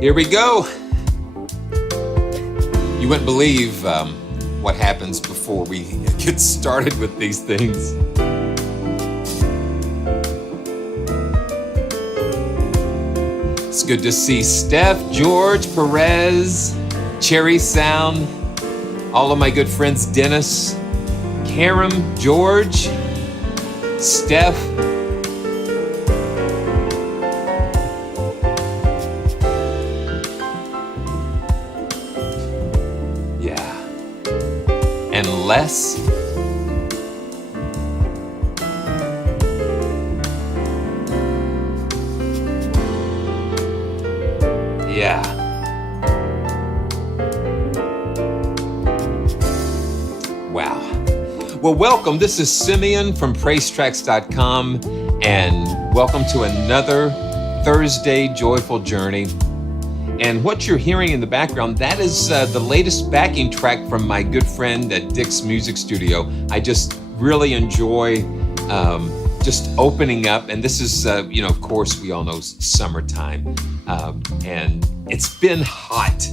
Here we go. You wouldn't believe what happens before we get started with these things. It's good to see Steph, George, Perez, Cherry Sound, all of my good friends, Dennis, Karam, George, Steph. Yeah. And Les. Yeah. Wow. Well, welcome. This is Simeon from PraiseTracks.com, and welcome to another Thursday Joyful Journey. And what you're hearing in the background, that is the latest backing track from my good friend at Dick's Music Studio. I just really enjoy just opening up. And this is, of course, we all know summertime. And it's been hot.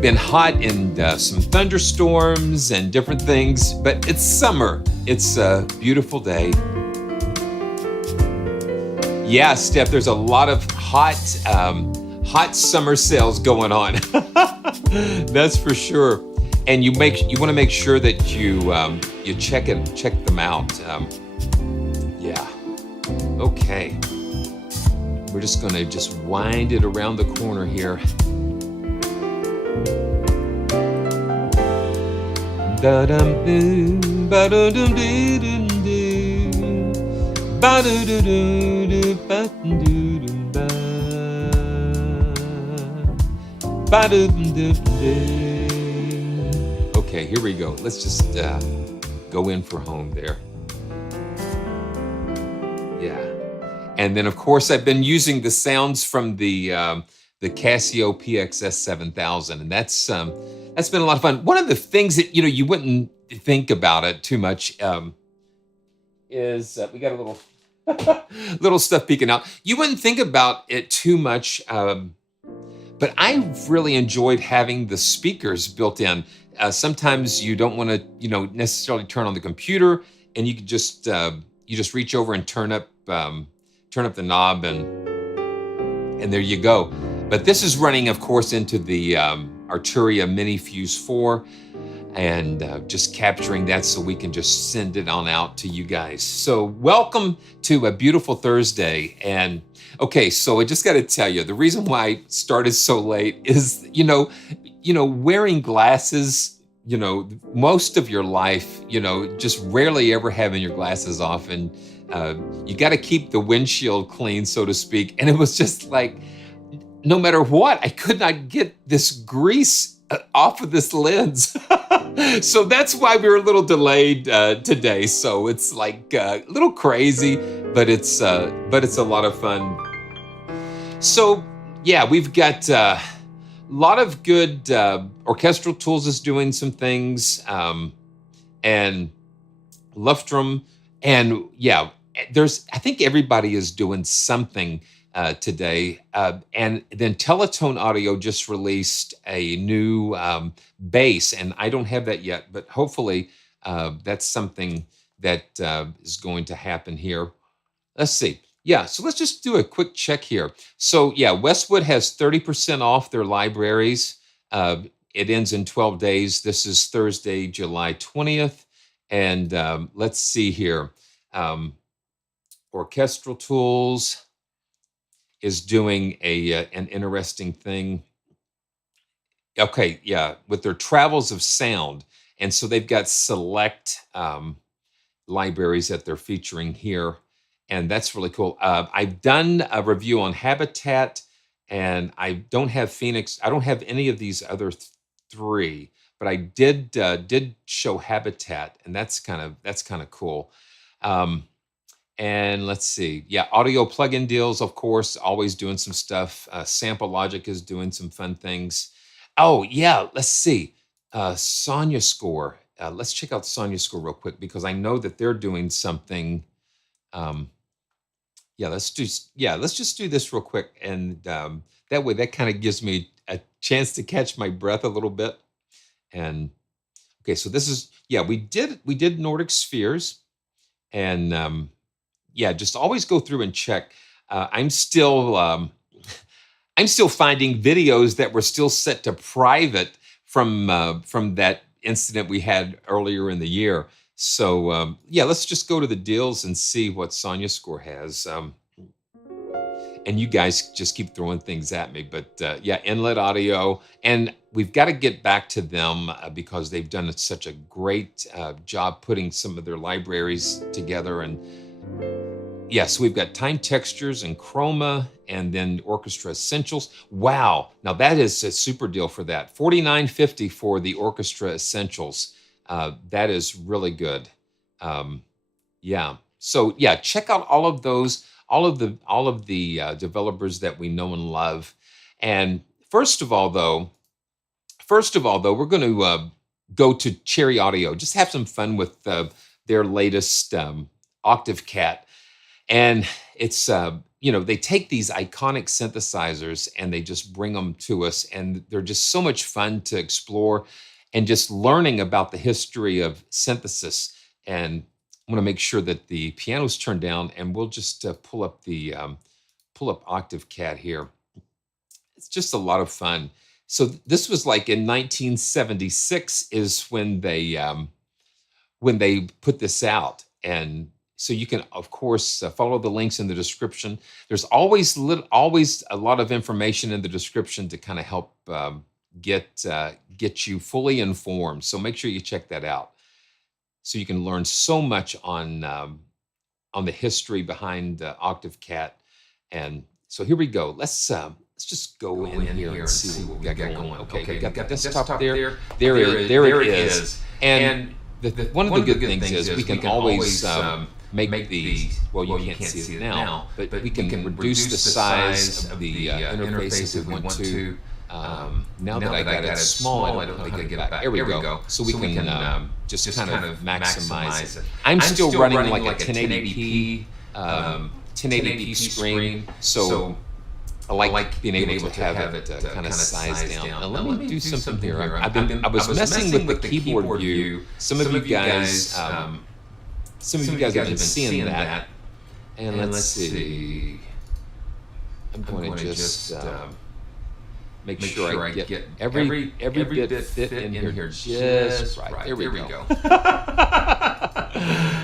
Been hot and some thunderstorms and different things, but it's summer. It's a beautiful day. Yeah, Steph, there's a lot of hot summer sales going on. That's for sure. And you want to make sure that you check them out. Yeah. Okay. We're just gonna wind it around the corner here. Okay, here we go. Let's just go in for home there. Yeah. And then, of course, I've been using the sounds from the Casio PXS 7000, and that's been a lot of fun. One of the things that you wouldn't think about it too much is we got a little little stuff peeking out. You wouldn't think about it too much, but I've really enjoyed having the speakers built in. Sometimes you don't want to necessarily turn on the computer, and you can just reach over and turn up the knob, and there you go. But this is running, of course, into the Arturia Mini Fuse 4, and just capturing that so we can just send it on out to you guys. So welcome to a beautiful Thursday. And okay, so I just got to tell you, the reason why I started so late is, wearing glasses, most of your life, just rarely ever having your glasses off, and you got to keep the windshield clean, so to speak. And it was just like, no matter what, I could not get this grease off of this lens. So that's why we were a little delayed today. So it's like a little crazy, but it's a lot of fun. So yeah, we've got a lot of good orchestral tools is doing some things, and Luftrum, and yeah, I think everybody is doing something today. And then Teletone Audio just released a new bass, and I don't have that yet, but hopefully that's something that is going to happen here. Let's see. Yeah, so let's just do a quick check here. So yeah, Westwood has 30% off their libraries. It ends in 12 days. This is Thursday, July 20th. And let's see here. Orchestral Tools is doing an interesting thing. Okay, yeah, with their Travels of Sound. And so they've got select libraries that they're featuring here. And that's really cool. I've done a review on Habitat, and I don't have Phoenix. I don't have any of these other three, but I did show Habitat, and that's kind of cool. And let's see. Yeah, audio plugin deals, of course, always doing some stuff. Sample Logic is doing some fun things. Oh, yeah, let's see. Sonya Score. Let's check out Sonya Score real quick, because I know that they're doing something. let's just do this real quick, and that way that kind of gives me a chance to catch my breath a little bit. And okay, so this is we did Nordic spheres, and just always go through and check. I'm still finding videos that were still set to private from that incident we had earlier in the year. So let's just go to the deals and see what SonyaScore has. And you guys just keep throwing things at me, but Inlet Audio, and we've got to get back to them because they've done such a great job putting some of their libraries together. And so we've got Time Textures and Chroma, and then Orchestra Essentials. Wow, now that is a super deal for that. $49.50 for the Orchestra Essentials. That is really good. So check out all of those, all of the developers that we know and love. And first of all, though, we're going to go to Cherry Audio. Just have some fun with their latest Octave Cat. And it's, they take these iconic synthesizers and they just bring them to us. And they're just so much fun to explore and just learning about the history of synthesis. And I'm going to make sure that the piano's turned down, and we'll just pull up Octave Cat here. It's just a lot of fun. So this was like in 1976 is when they put this out. And so you can, of course, follow the links in the description. There's always a lot of information in the description to kind of help get you fully informed. So make sure you check that out. So you can learn so much on the history behind Octave Cat. And so here we go. Let's just go in here and see what we got going. Okay, we got the desktop there. There it is. And one of the good things is we can always make these, well, you can't see it now, but we can reduce the size of the interface if we want to. Now that I got it small, I don't know how to get it back. There we go. So we can just kind of maximize it. I'm still running like a 1080p 1080p screen, so I like being able to have it kind of sized down. Now let me do something here. I was messing with the keyboard view. Some of you guys have been seeing that. And let's see. I'm going to just make sure I get every bit fit in here just right. There we go.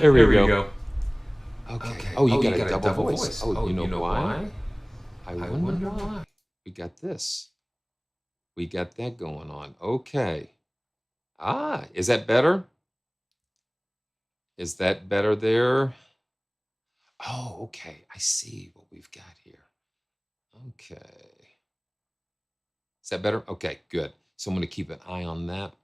There we go. Okay. Oh, you got a double voice. Oh, you know why? I wonder why. We got this. We got that going on. Okay. Is that better? Is that better there? Oh, okay. I see what we've got here. Okay. Is that better? Okay, good. So I'm going to keep an eye on that.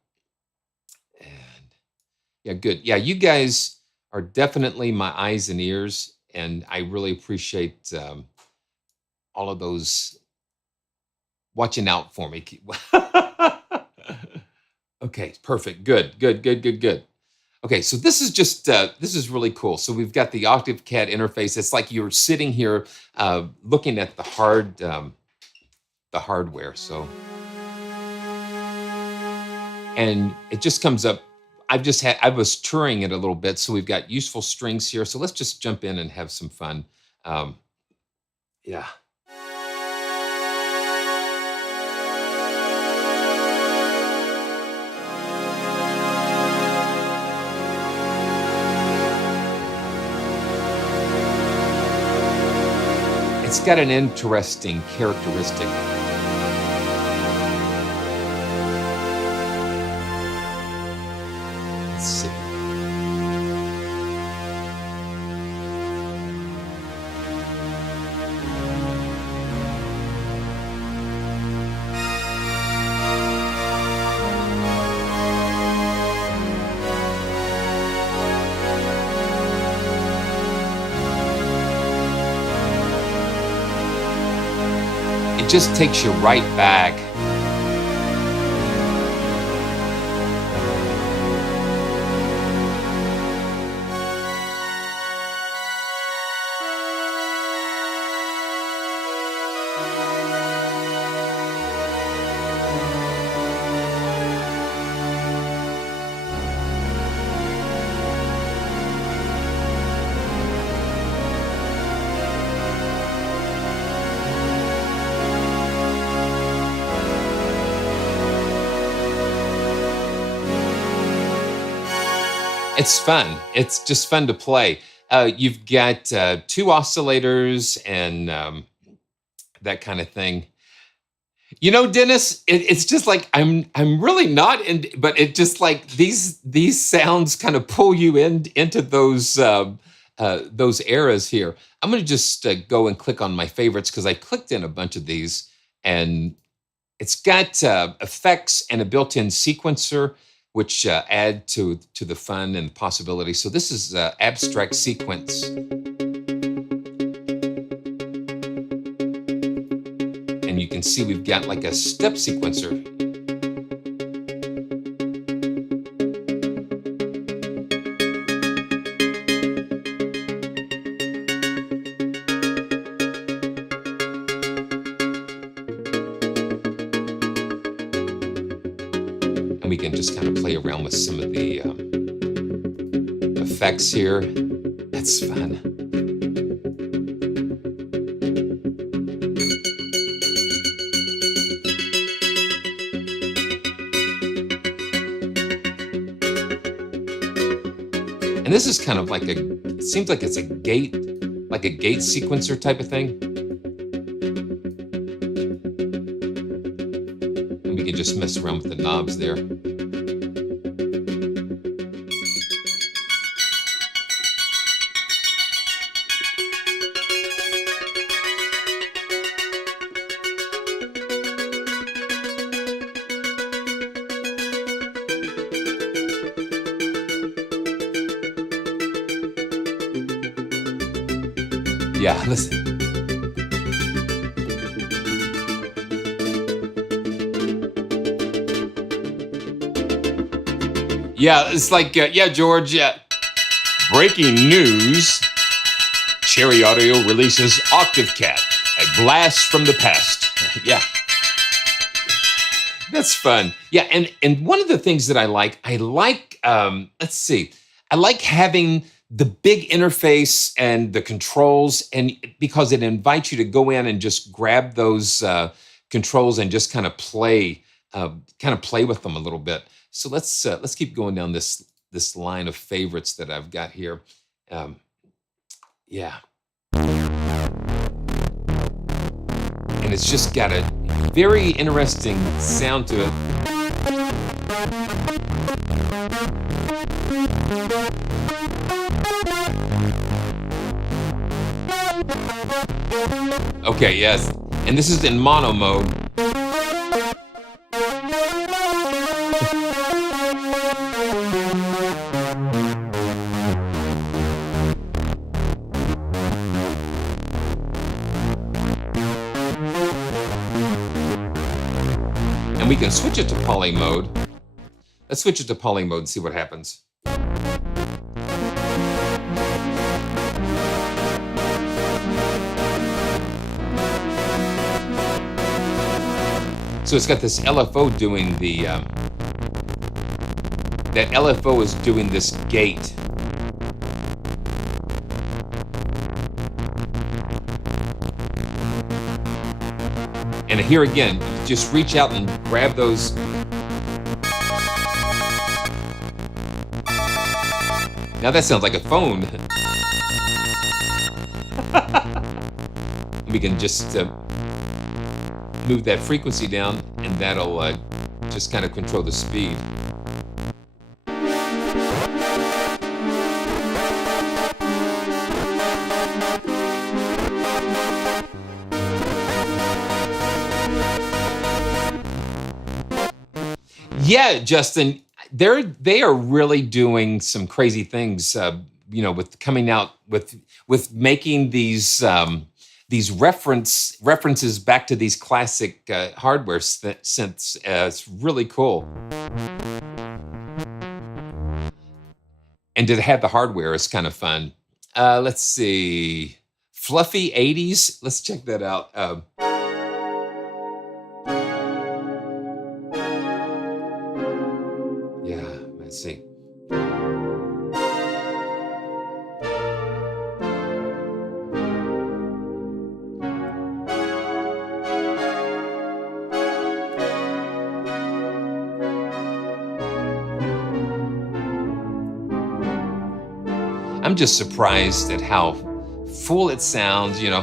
And good. Yeah, you guys are definitely my eyes and ears, and I really appreciate all of those watching out for me. Okay, perfect. Good. Okay, so this is just, this is really cool. So we've got the Octave Cat interface. It's like you're sitting here looking at the hardware. So, and it just comes up. I was touring it a little bit. So we've got useful strings here. So let's just jump in and have some fun. Yeah. It's got an interesting characteristic. Let's see. It just takes you right back. It's fun. It's just fun to play. You've got two oscillators and that kind of thing. You know, Dennis, it's just like I'm really not in, but it just like these sounds kind of pull you into those eras here. I'm going to just go and click on my favorites because I clicked in a bunch of these, and it's got effects and a built-in sequencer, which add to the fun and the possibility. So this is abstract sequence. And you can see we've got like a step sequencer. And we can just kind of play around with some of the effects here. That's fun. And this is kind of like it seems like it's a gate sequencer type of thing. And we can just mess around with the knobs there. Yeah, listen. Yeah, it's like, yeah, George, breaking news. Cherry Audio releases OCTAVE, a blast from the past. Yeah. That's fun. Yeah, and one of the things that I like, let's see, I like having the big interface and the controls, and because it invites you to go in and just grab those controls and just kind of play with them a little bit. So let's keep going down this line of favorites that I've got here. Yeah, and it's just got a very interesting sound to it. Okay, yes. And this is in mono mode. And we can switch it to poly mode. Let's switch it to poly mode and see what happens. So it's got this LFO doing that LFO is doing this gate. And here again, just reach out and grab those. Now that sounds like a phone. We can just move that frequency down, and that'll just kind of control the speed. Yeah, Justin, they are really doing some crazy things, with coming out with making these references back to these classic hardware synths. It's really cool. And to have the hardware is kind of fun. Let's see, Fluffy 80s. Let's check that out. I'm just surprised at how full it sounds, you know,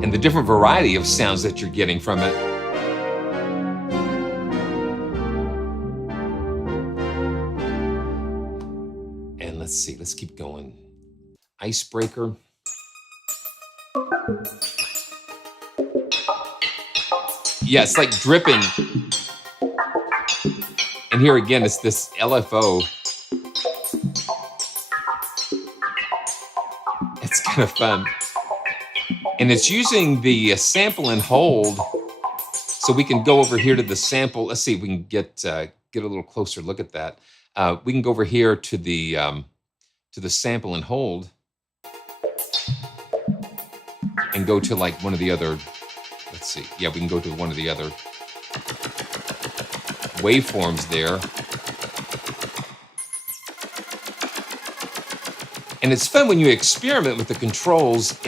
and the different variety of sounds that you're getting from it. And let's see, let's keep going. Icebreaker. Yeah, it's like dripping. And here again, it's this LFO. It's kind of fun. And it's using the sample and hold. So we can go over here to the sample. Let's see if we can get a little closer look at that. We can go over here to the sample and hold and go to like one of the other, let's see. Yeah, we can go to one of the other waveforms there. And it's fun when you experiment with the controls.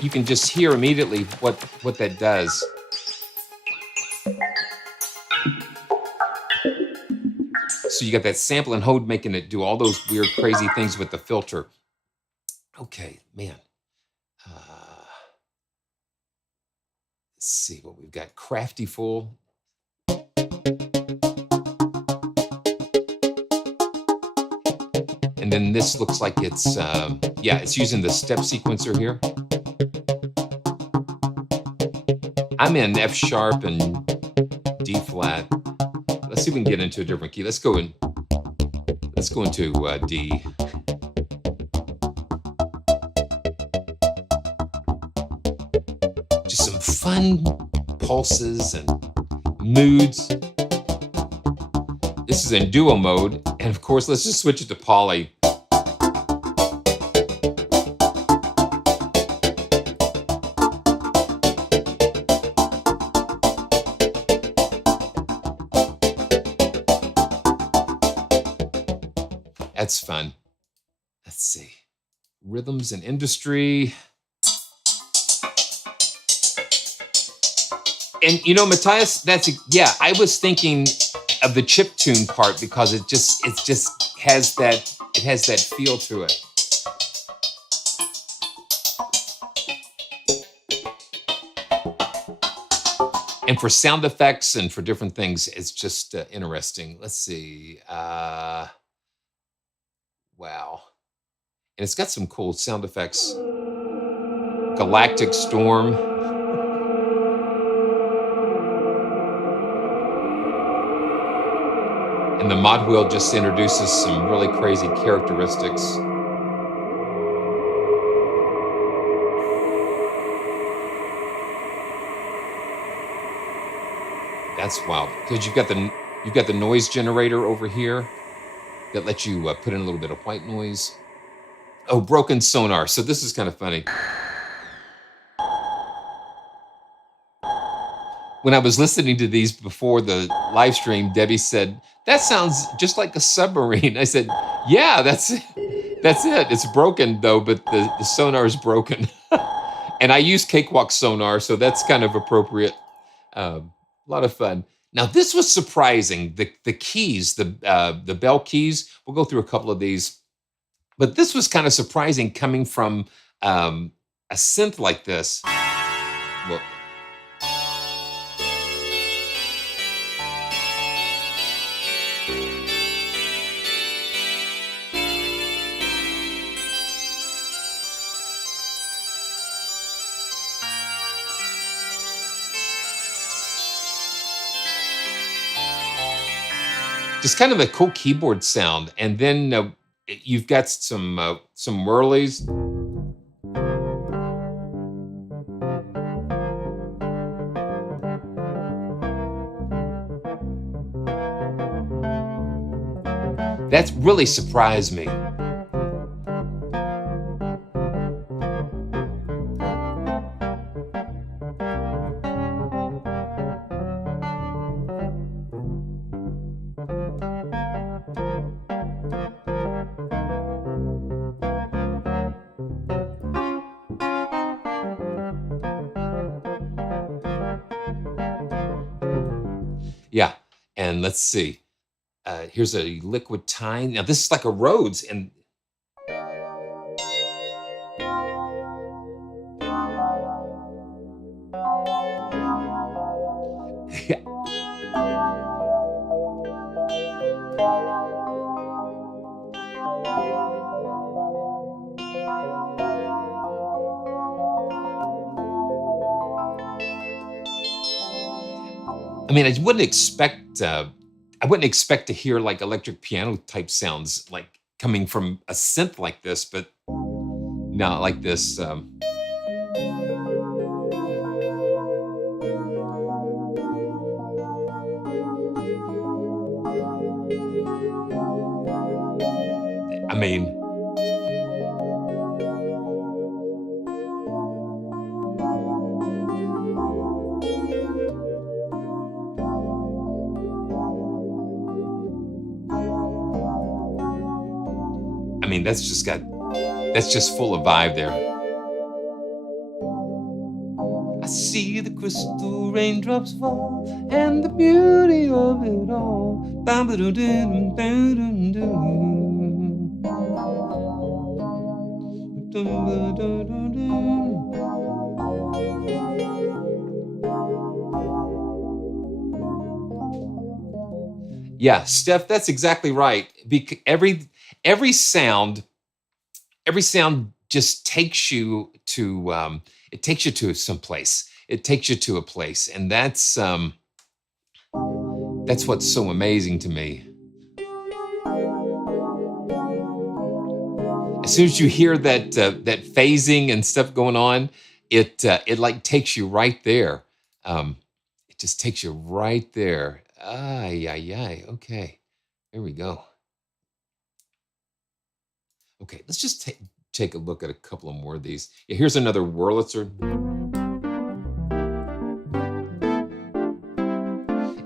You can just hear immediately what that does. So you got that sample and hold making it do all those weird, crazy things with the filter. Okay, man. Let's see what we've got. Crafty Full. And then this looks like it's, yeah, it's using the step sequencer here. I'm in F sharp and D flat. Let's see if we can get into a different key. Let's go into D. Just some fun pulses and moods. This is in duo mode. And of course, let's just switch it to poly. That's fun. Let's see. Rhythms and industry. And you know, Matthias, yeah, I was thinking of the chiptune part because it just has that feel to it. And for sound effects and for different things, it's just interesting. Let's see. Wow. And it's got some cool sound effects. Galactic Storm. And the mod wheel just introduces some really crazy characteristics. That's wild. Because you've got the noise generator over here that lets you put in a little bit of white noise. Oh, broken sonar. So this is kind of funny. When I was listening to these before the live stream, Debbie said, "That sounds just like a submarine." I said, "Yeah, that's it. It's broken though, but the sonar is broken." And I use Cakewalk sonar, so that's kind of appropriate. A lot of fun. Now this was surprising. The keys, the bell keys. We'll go through a couple of these, but this was kind of surprising coming from a synth like this. Well, just kind of a cool keyboard sound, and then you've got some whirlies. That's really surprised me. Yeah, and let's see. Here's a liquid tine. Now this is like a Rhodes, and I mean, I wouldn't expect to hear like electric piano type sounds like coming from a synth like this, but not like this. I mean, that's just full of vibe there. I see the crystal raindrops fall and the beauty of it all. Yeah, Steph, that's exactly right. Every sound, every sound just takes you to it takes you to some place. It takes you to a place, and that's what's so amazing to me. As soon as you hear that that phasing and stuff going on, it like takes you right there. It just takes you right there. Ay, ay, ay. Okay, here we go. Okay, let's just take a look at a couple of more of these. Yeah, here's another Wurlitzer.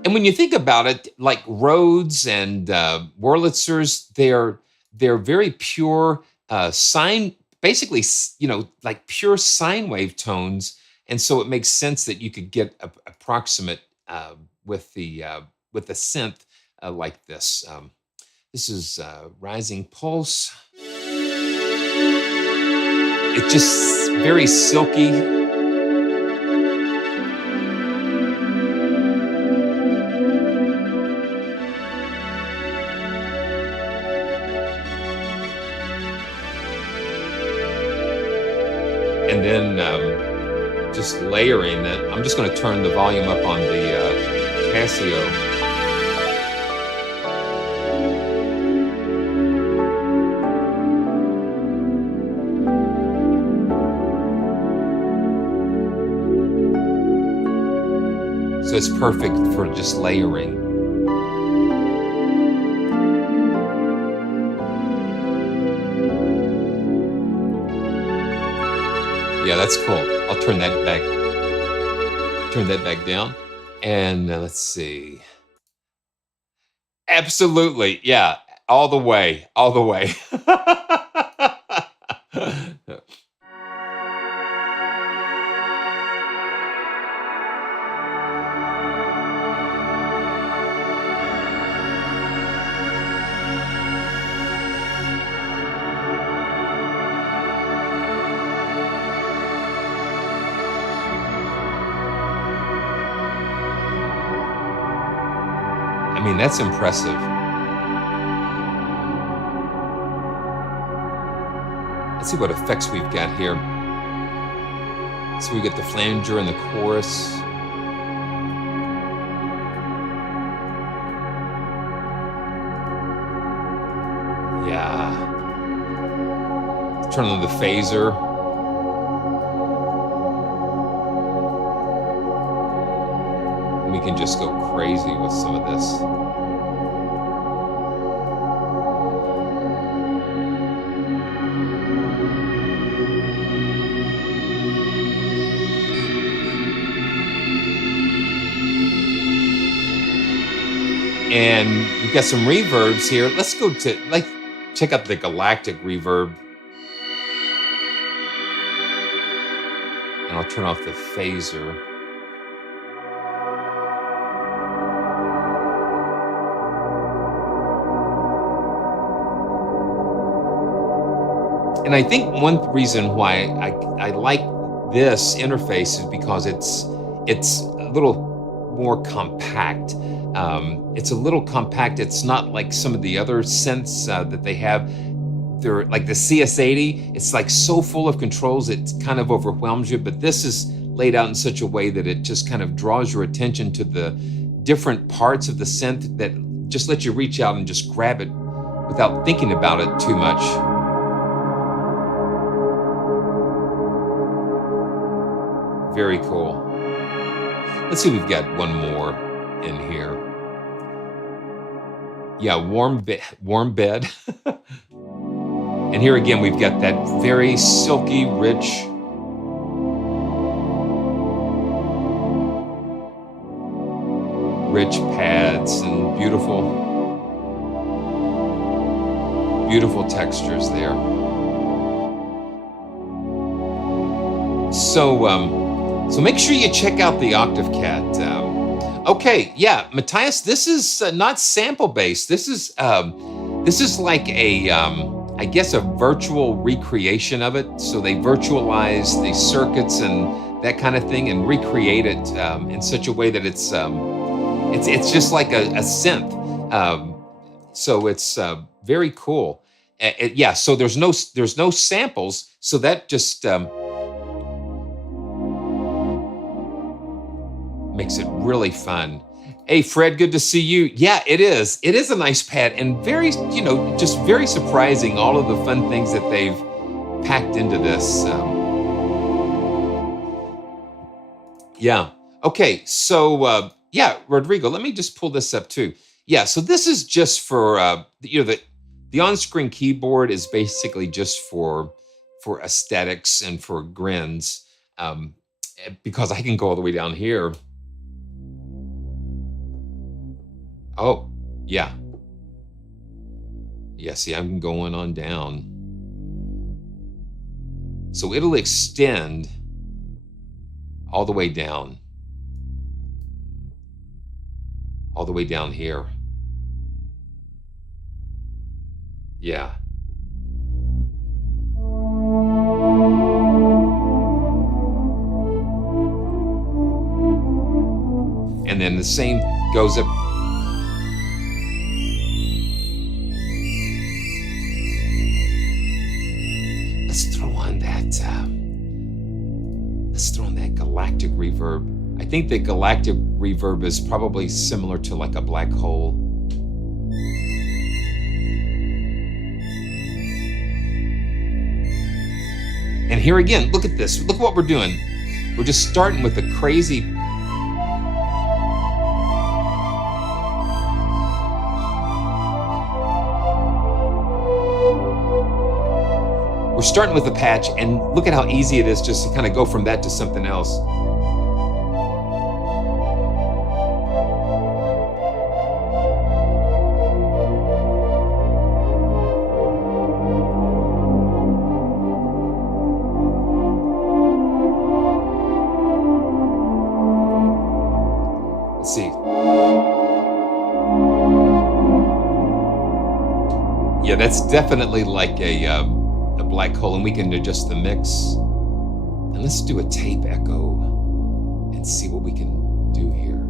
And when you think about it, like Rhodes and Wurlitzers, they're very pure sine, basically, like pure sine wave tones, and so it makes sense that you could get approximate with the synth like this. This is Rising Pulse. It's just very silky. And then just layering it. I'm just going to turn the volume up on the Casio. So it's perfect for just layering. Yeah, that's cool. I'll turn that back down. And let's see. Absolutely. Yeah, all the way. All the way. I mean, that's impressive. Let's see what effects we've got here. So we get the flanger in the chorus. Yeah. Turn on the phaser. We can just go crazy with some of this. And we've got some reverbs here. Let's go to check out the galactic reverb. And I'll turn off the phaser. And I think one reason why I like this interface is because it's a little more compact. It's a little compact. It's not like some of the other synths that they have. They're like the CS80. It's like so full of controls, it kind of overwhelms you. But this is laid out in such a way that it just kind of draws your attention to the different parts of the synth that just let you reach out and just grab it without thinking about it too much. Very cool. Let's see, we've got one more in here. Yeah, warm bed. And here again, we've got that very silky, rich, pads and beautiful textures there. So make sure you check out the OCTAVE. Okay, yeah, Matthias, this is not sample based. This is like a I guess a virtual recreation of it. So they virtualize the circuits and that kind of thing and recreate it in such a way that it's just like a synth. So it's very cool. Yeah. So there's no samples. So that just makes it really fun. Hey, Fred, good to see you. Yeah, it is. It is a nice pad and very, just very surprising, all of the fun things that they've packed into this. Yeah. Okay. So, yeah, Rodrigo, let me just pull this up too. Yeah. So this is just for, the on-screen keyboard is basically just for aesthetics and for grins, because I can go all the way down here. Oh, yeah. Yeah, see, I'm going on down. So it'll extend all the way down. All the way down here. Yeah. And then the same goes up. Let's throw on that galactic reverb. I think the galactic reverb is probably similar to like a black hole. And here again, look at this. Look what we're doing. We're just starting with a crazy. We're starting with a patch, and look at how easy it is just to kind of go from that to something else. Let's see. Yeah, that's definitely like a black hole, and we can adjust the mix. And let's do a tape echo and see what we can do here.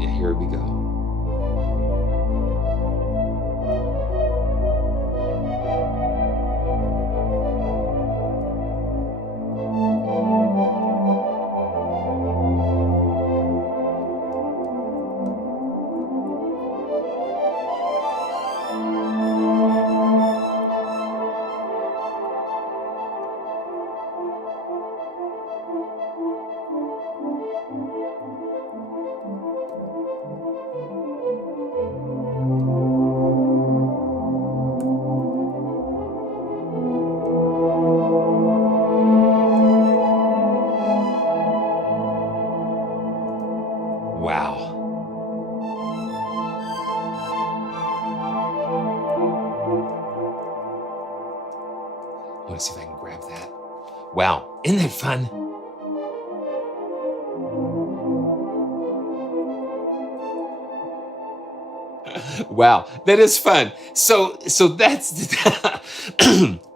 Yeah, here we go. Wow, isn't that fun? Wow, that is fun. So that's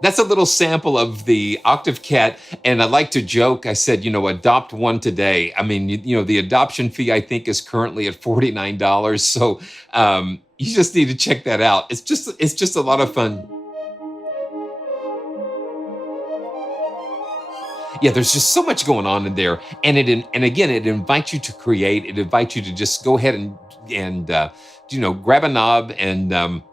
that's a little sample of the Octave Cat, and I like to joke. I said, adopt one today. I mean, the adoption fee I think is currently at $49. So you just need to check that out. It's just a lot of fun. Yeah, there's just so much going on in there, and and again, it invites you to create. It invites you to just go ahead and grab a knob and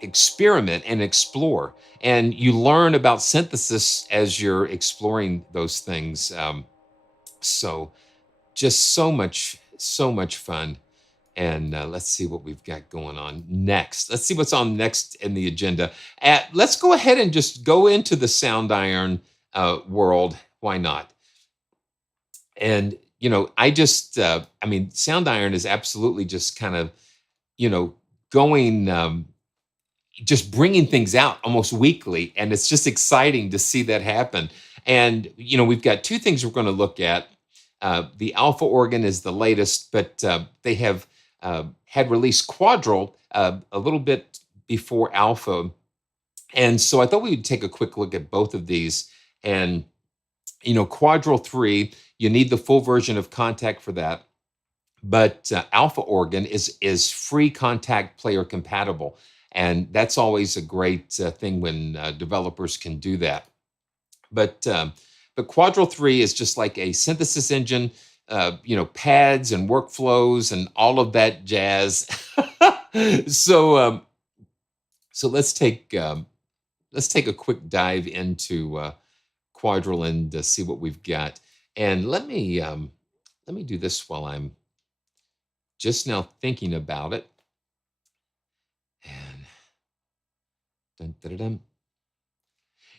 experiment and explore. And you learn about synthesis as you're exploring those things. So just so much fun. And let's see what we've got going on next. Let's see what's on next in the agenda. Let's go ahead and just go into the sound iron world. Why not? And, I mean, sound iron is absolutely just kind of, going, just bringing things out almost weekly. And it's just exciting to see that happen. And, we've got two things we're going to look at. The alpha organ is the latest, but they have had released Quadrille a little bit before alpha. And so I thought we would take a quick look at both of these. And, Quadrille 3, you need the full version of Kontakt for that. But alpha organ is free Kontakt player compatible. And that's always a great thing when developers can do that. But Quadrille 3 is just like a synthesis engine, pads and workflows and all of that jazz. So let's take a quick dive into Quadrille and see what we've got. And let me do this while I'm just now thinking about it. And dun, dun, dun, dun.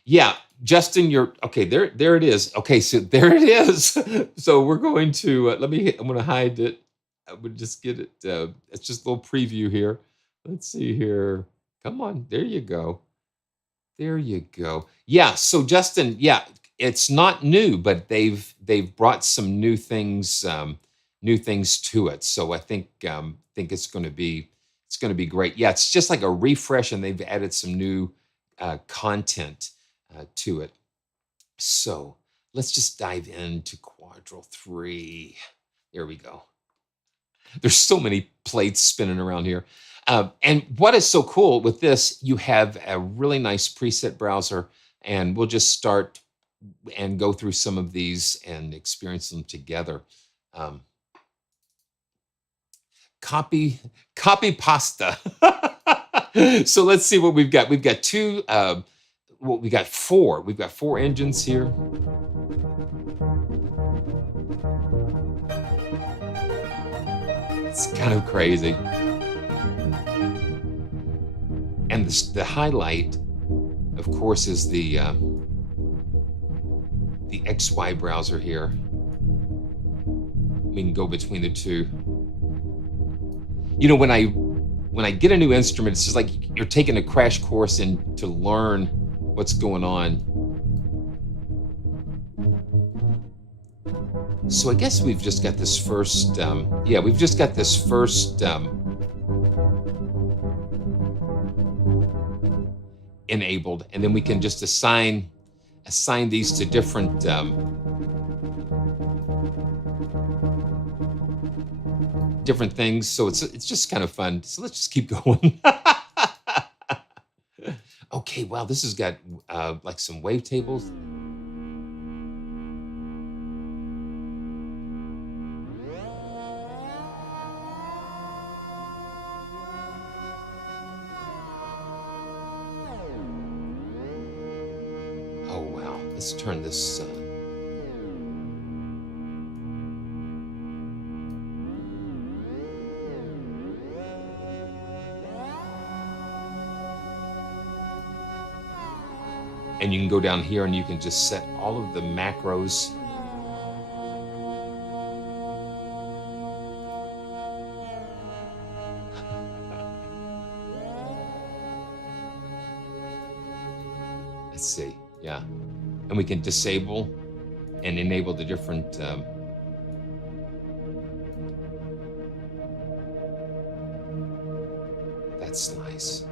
Yeah, Justin, you're okay. There it is. Okay, so there it is. So we're going to I'm going to hide it. I would just get it. It's just a little preview here. Let's see here. Come on, there you go. There you go. Yeah. So Justin, yeah, it's not new, but they've brought some new things to it. So I think it's going to be great. Yeah, it's just like a refresh, and they've added some new content to it. So let's just dive into Quadrille 3. There we go. There's so many plates spinning around here. And what is so cool with this, you have a really nice preset browser, and we'll just start and go through some of these and experience them together. Copy pasta. So let's see what we've got. We've got we got four. We've got four engines here. It's kind of crazy. And the highlight, of course, is the XY browser here. We can go between the two. When I get a new instrument, it's just like you're taking a crash course to learn what's going on. So I guess we've just got this first, enabled, and then we can just assign these to different different things. So it's just kind of fun. So let's just keep going. Okay, wow, this has got like some wavetables. Oh wow, let's turn this. And you can go down here and you can just set all of the macros. Let's see, yeah. and we can disable and enable the different that's nice.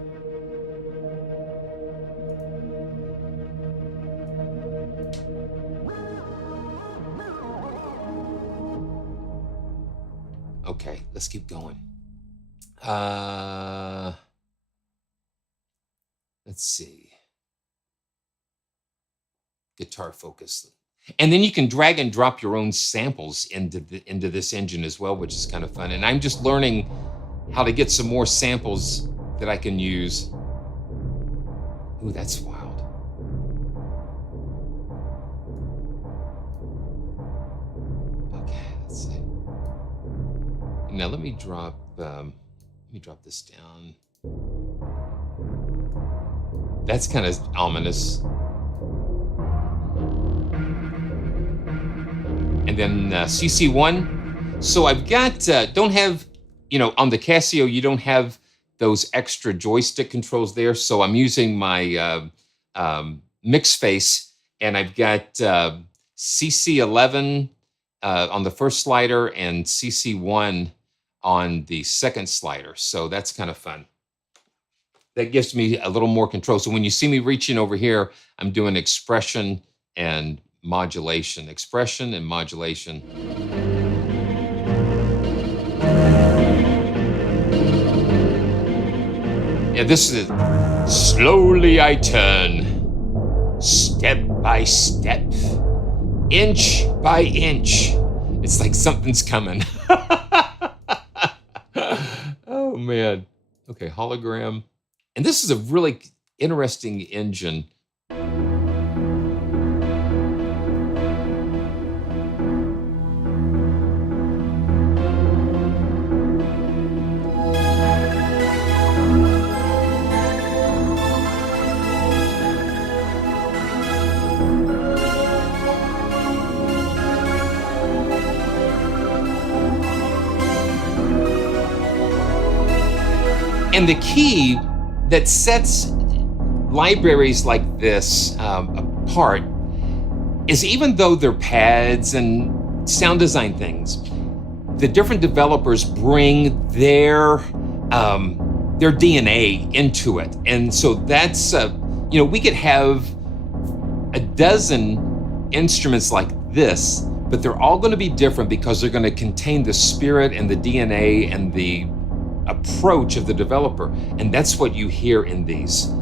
Okay, let's keep going. Let's see. Guitar focus. And then you can drag and drop your own samples into this engine as well, which is kind of fun. And I'm just learning how to get some more samples that I can use. Ooh, that's wild. Okay, let's see. Now let me drop this down. That's kind of ominous. And then CC1. So I've got, don't have, on the Casio, you don't have those extra joystick controls there. So I'm using my mix face, and I've got CC11 on the first slider and CC1 on the second slider. So that's kind of fun. That gives me a little more control. So when you see me reaching over here, I'm doing expression and modulation. Expression and modulation. Yeah, this is slowly I turn, step by step, inch by inch. It's like something's coming. Oh man. Okay, hologram. And this is a really interesting engine. And the key that sets libraries like this apart is, even though they're pads and sound design things, the different developers bring their DNA into it. And so that's, we could have a dozen instruments like this, but they're all going to be different because they're going to contain the spirit and the DNA and the approach of the developer, and that's what you hear in these.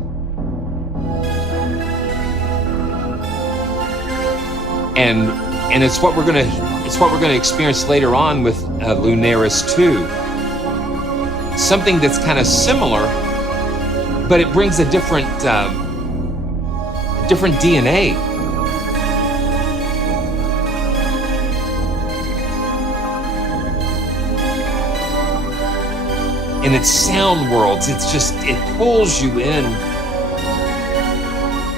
And it's what we're gonna experience later on with Lunaris 2. Something that's kind of similar, but it brings a different DNA. In its sound worlds, it pulls you in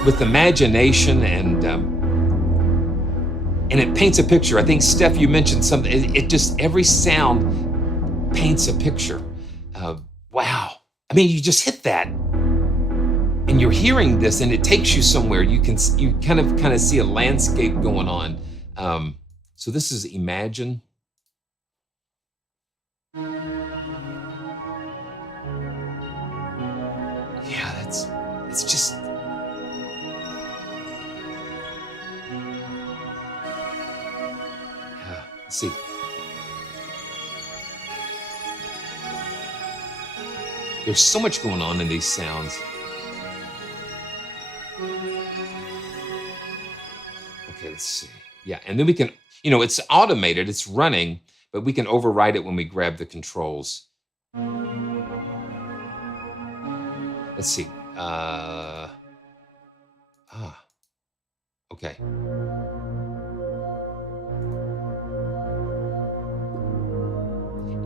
with imagination, and it paints a picture. I think, Steph, you mentioned something. Every sound paints a picture. Wow. I mean, you just hit that, and you're hearing this, and it takes you somewhere. You kind of see a landscape going on. So this is Imagine. Yeah, it's just. Yeah, let's see. There's so much going on in these sounds. Okay, let's see. Yeah, and then we can, it's automated, it's running, but we can override it when we grab the controls. Let's see. Okay.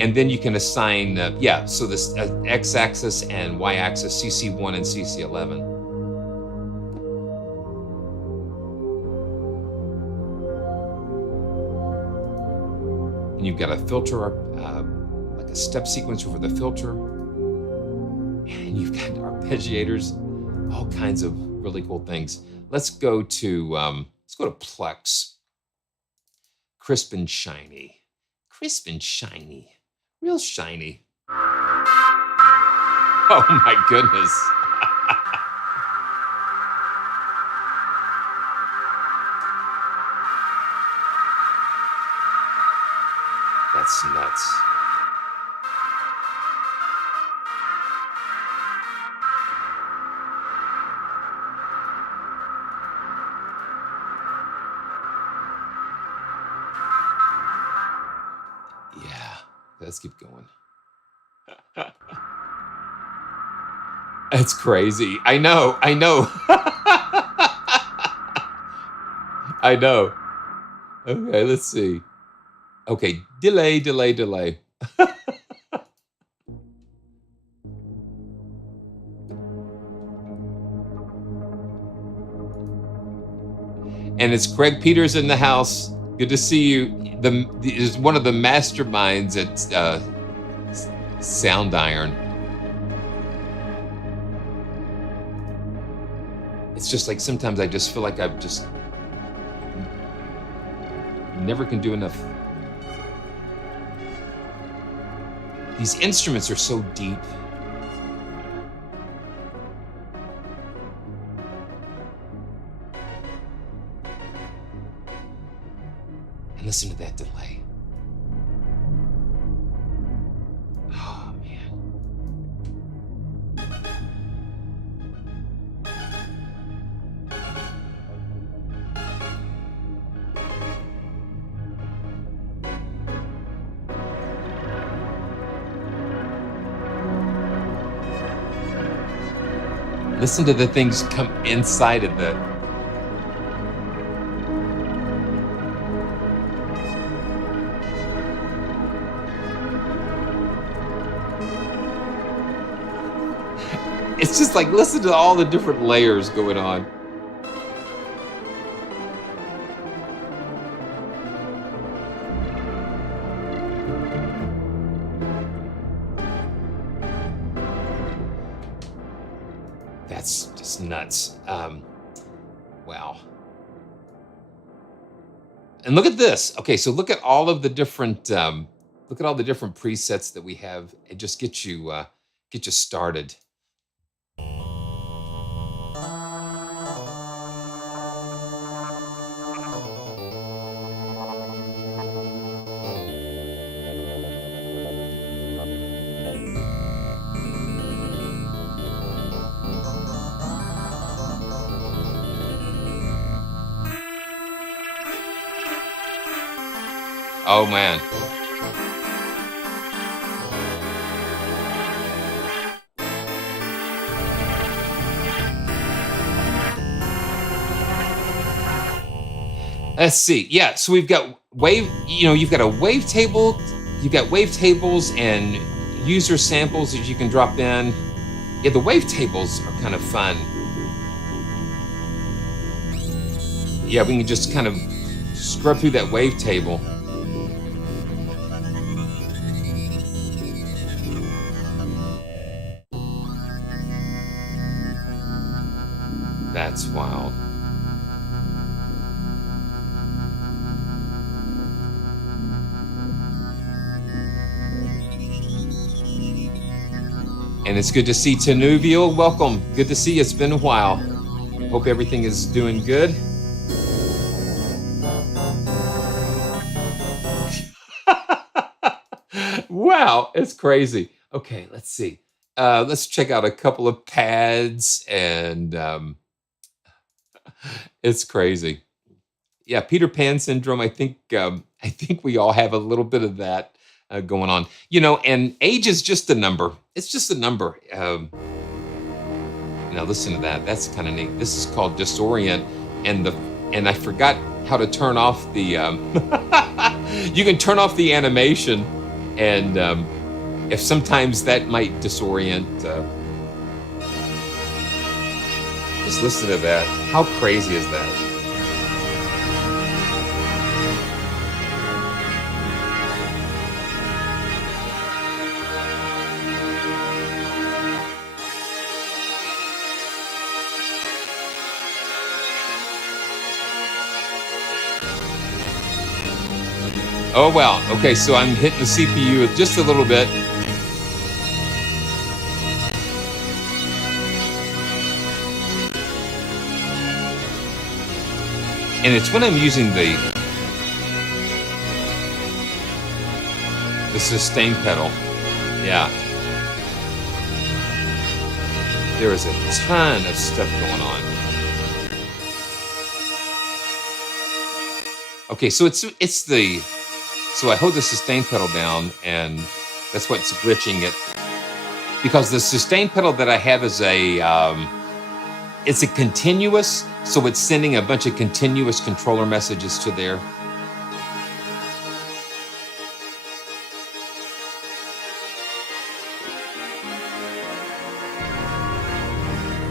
And then you can assign, so this x-axis and y-axis, CC1 and CC11. And you've got a filter, like a step sequencer for the filter. And you've got arpeggiators, all kinds of really cool things. Let's go to Plex. Crisp and shiny. Crisp and shiny. Real shiny. Oh my goodness. That's nuts. Yeah, let's keep going. That's crazy. I know. I know. Okay, let's see. Okay, delay. And it's Greg Peters in the house. Good to see you. Is one of the masterminds at Sound Iron. It's just like sometimes I just feel like I've just never can do enough. These instruments are so deep. And listen to that delay. Oh, man. Listen to the things come inside of the. It's just like, listen to all the different layers going on. That's just nuts. Wow. And look at this. Okay, so look at all of the different presets that we have. It just gets you started. Oh man. Let's see. Yeah, so we've got you've got a wavetable, you've got wavetables and user samples that you can drop in. Yeah, the wavetables are kind of fun. Yeah, we can just kind of scrub through that wavetable. That's wild. And it's good to see Tanuvial. Welcome. Good to see you. It's been a while. Hope everything is doing good. Wow, it's crazy. Okay, let's see. Let's check out a couple of pads, and it's crazy. Yeah, Peter Pan syndrome. I think we all have a little bit of that going on. And age is just a number. It's just a number. Now listen to that. That's kind of neat. This is called Disorient, and I forgot how to turn off the. You can turn off the animation, and if sometimes that might disorient. Just listen to that. How crazy is that? Oh, wow. Okay, so I'm hitting the CPU just a little bit. And it's when I'm using the sustain pedal. Yeah. There is a ton of stuff going on. Okay, so so I hold the sustain pedal down, and that's what's glitching it. Because the sustain pedal that I have is it's a continuous, so it's sending a bunch of continuous controller messages to there.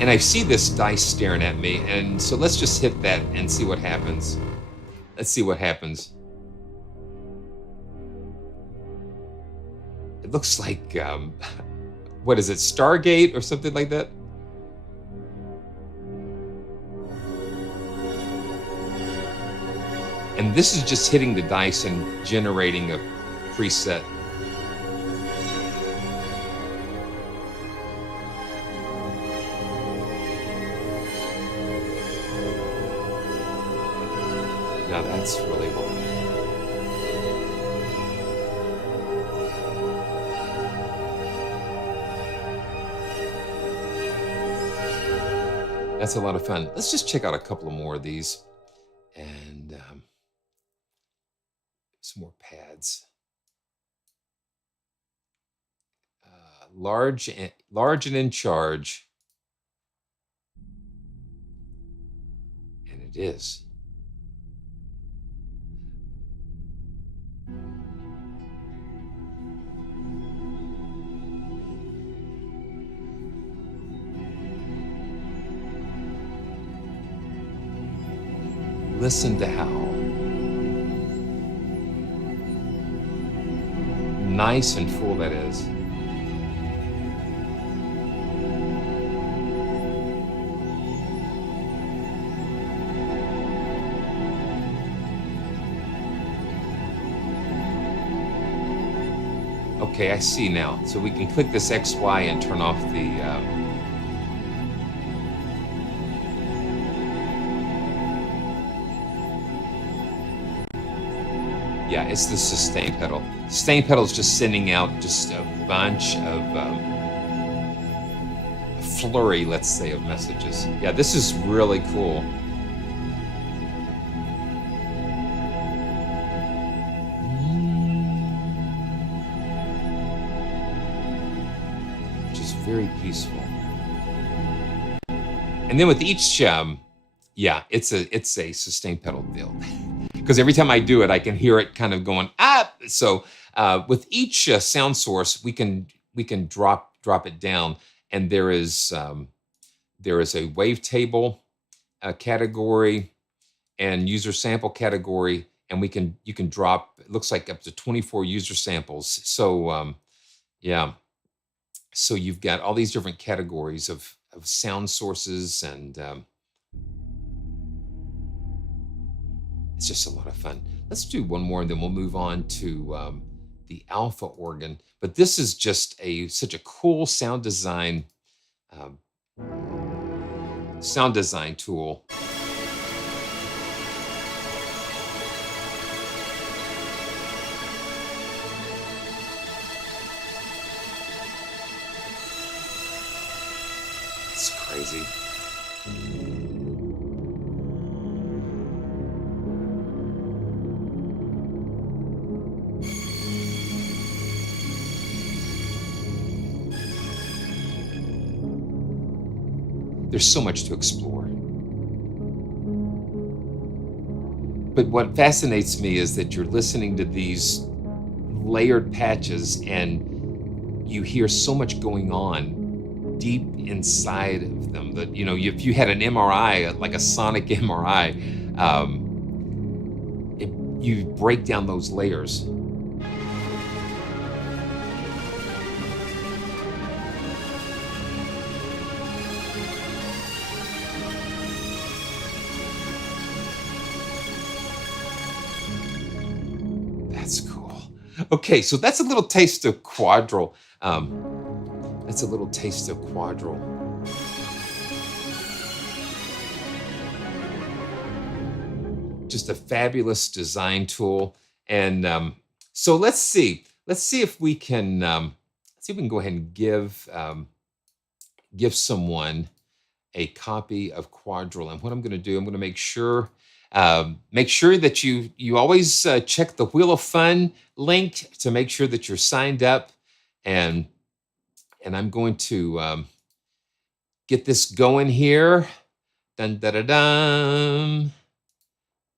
And I see this dice staring at me, and so let's just hit that and see what happens. Let's see what happens. It looks like, what is it, Stargate or something like that? And this is just hitting the dice and generating a preset. Now that's really cool. That's a lot of fun. Let's just check out a couple of more of these. And some more pads. Large and in charge. And it is. Listen to how nice and full that is. Okay, I see now. So we can click this XY and turn off the yeah, it's the sustain pedal. Sustain pedal is just sending out just a bunch of a flurry, let's say, of messages. Yeah, this is really cool. Just very peaceful. And then with each, yeah, it's a sustain pedal deal. Because every time I do it, I can hear it kind of going up. So with each sound source, we can drop it down, and there is a wavetable category and user sample category, and you can drop. It looks like up to 24 user samples. So yeah, so you've got all these different categories of sound sources, and it's just a lot of fun. Let's do one more, and then we'll move on to the alpha organ. But this is just such a cool sound design tool. It's crazy. There's so much to explore. But what fascinates me is that you're listening to these layered patches, and you hear so much going on deep inside of them that, if you had an MRI, like a sonic MRI, you break down those layers. That's cool. Okay, so that's a little taste of quadrille. That's a little taste of quadrille. Just a fabulous design tool. And so let's see. Let's see if we can go ahead and give someone a copy of quadrille. And what I'm going to do, I'm going to make sure that you always check the Wheel of Fun link to make sure that you're signed up. And I'm going to get this going here. Dun, da, da, dun.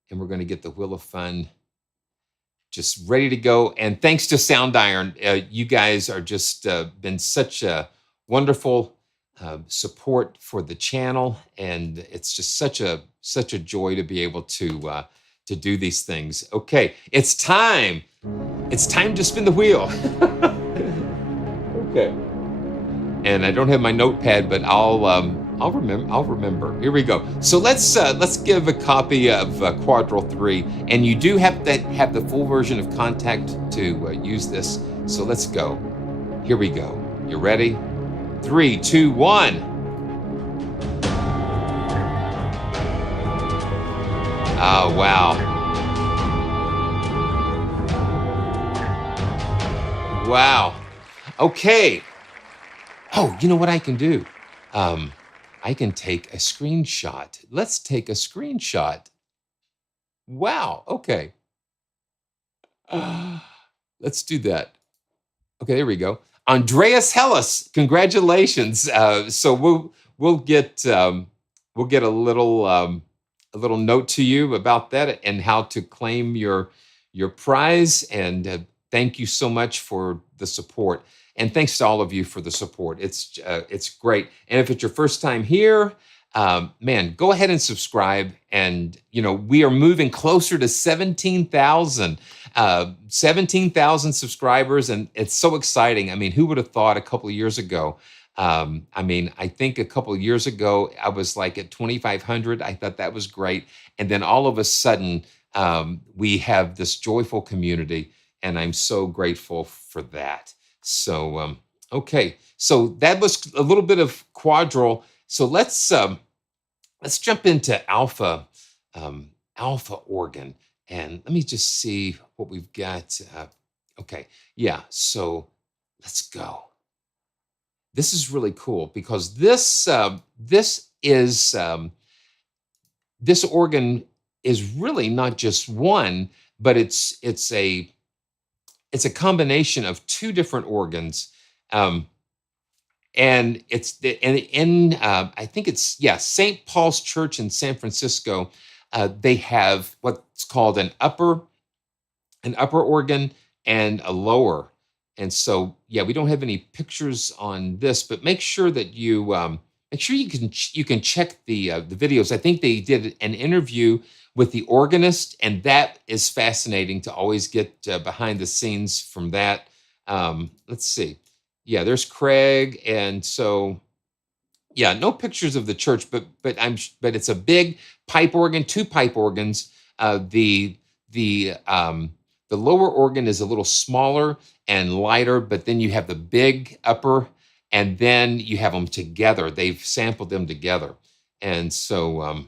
And we're going to get the Wheel of Fun just ready to go. And thanks to Sound Iron, you guys are just been such a wonderful support for the channel, and it's just such a joy to be able to do these things. Okay, it's time. It's time to spin the wheel. Okay. And I don't have my notepad, but I'll remember. Here we go. So let's give a copy of Quadrille 3, and you do have to have the full version of Kontakt to use this. So let's go. Here we go. You ready? 3, 2, 1. Oh, wow. Wow. Okay. Oh, you know what I can do? I can take a screenshot. Let's take a screenshot. Wow. Okay. Let's do that. Okay, there we go. Andreas Hellas, congratulations. So we'll get a little note to you about that and how to claim your prize. And thank you so much for the support. And thanks to all of you for the support. It's great. And if it's your first time here, man, go ahead and subscribe. And we are moving closer to 17,000 subscribers, and it's so exciting. I mean, who would have thought a couple of years ago? I think a couple of years ago I was like at 2,500. I thought that was great, and then all of a sudden we have this joyful community, and I'm so grateful for that. So, okay. So that was a little bit of quadrille. So let's jump into alpha organ, and let me just see what we've got. Okay. Yeah. So let's go. This is really cool because this organ is really not just one, but it's a combination of two different organs, and I think it's St. Paul's Church in San Francisco. They have what's called an upper organ and a lower, and so we don't have any pictures on this, but make sure that you can check the videos. I think they did an interview with the organist, and that is fascinating to always get behind the scenes from that. Let's see. Yeah, there's Craig, and so no pictures of the church, but it's a big pipe organ, two pipe organs. The lower organ is a little smaller and lighter, but then you have the big upper, and then you have them together. They've sampled them together, and so.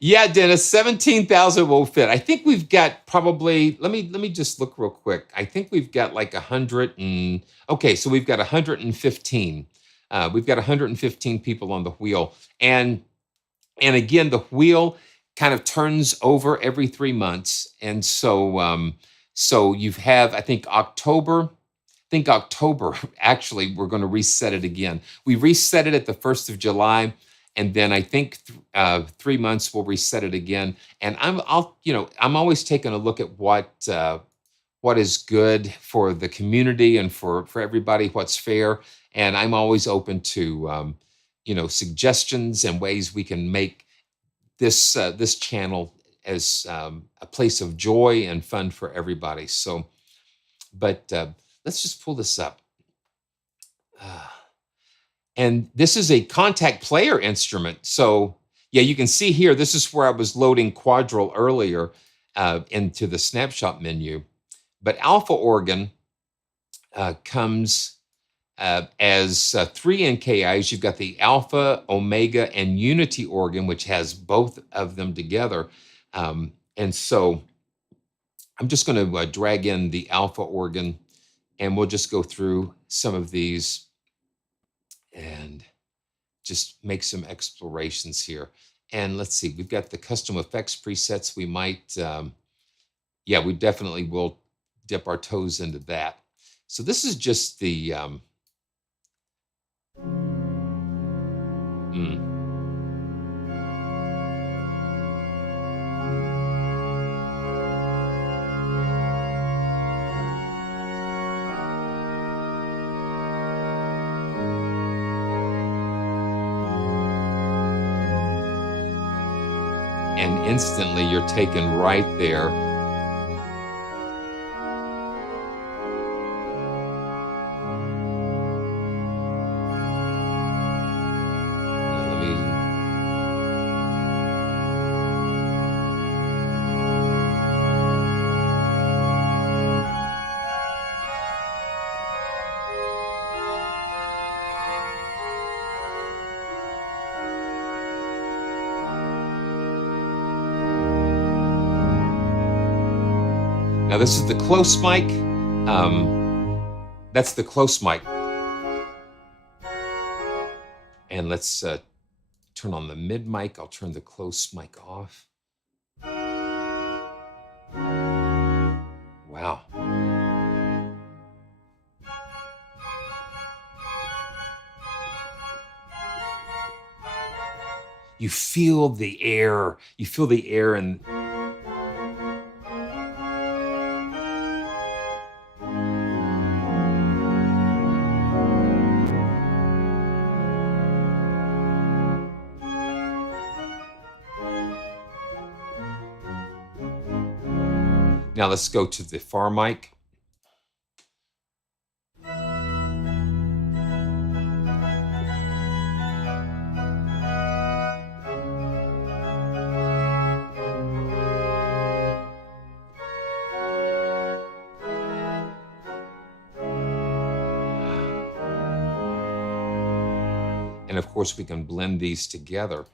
Yeah, Dennis, 17,000 will fit. I think we've got probably, let me just look real quick. I think we've got like 100 and, okay, so we've got 115. We've got 115 people on the wheel. And again, the wheel kind of turns over every 3 months. And so, so you have, I think October, actually, we're going to reset it again. We reset it at the 1st of July. And then I think 3 months we'll reset it again. And I'm always taking a look at what is good for the community and for everybody, what's fair. And I'm always open to suggestions and ways we can make this channel as a place of joy and fun for everybody. So, but let's just pull this up. And this is a Kontakt player instrument. So you can see here, this is where I was loading quadrille earlier. into the snapshot menu. But alpha organ comes as 3 NKIs. You've got the alpha, omega, and unity organ, which has both of them together. And so I'm just going to drag in the alpha organ, and we'll just go through some of these and just make some explorations here. And let's see, we've got the custom effects presets. We might, yeah, we definitely will dip our toes into that. So this is just the, and instantly you're taken right there. Now this is the close mic. That's the close mic. And let's turn on the mid mic. I'll turn the close mic off. Wow. You feel the air. You feel the air and now let's go to the far mic. And of course, we can blend these together.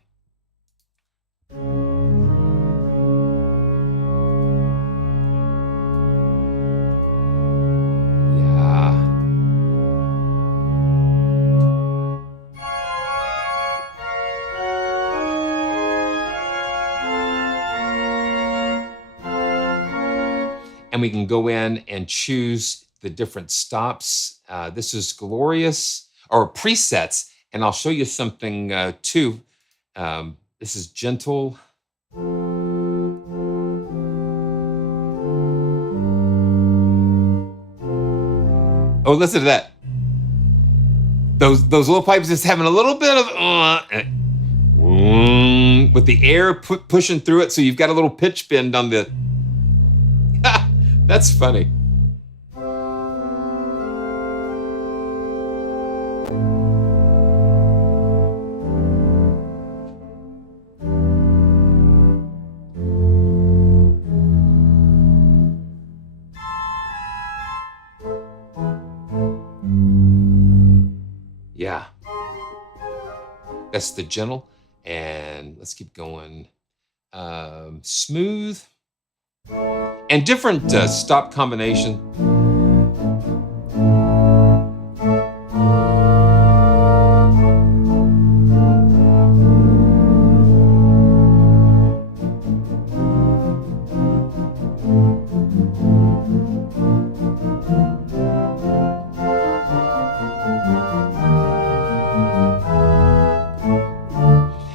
And we can go in and choose the different stops. This is glorious, or presets, and I'll show you something too. This is gentle. Oh, listen to that. Those little pipes just having a little bit of with the air pushing through it, so you've got a little pitch bend on the. That's funny. Yeah. That's the gentle. And let's keep going. Smooth. And different stop combination.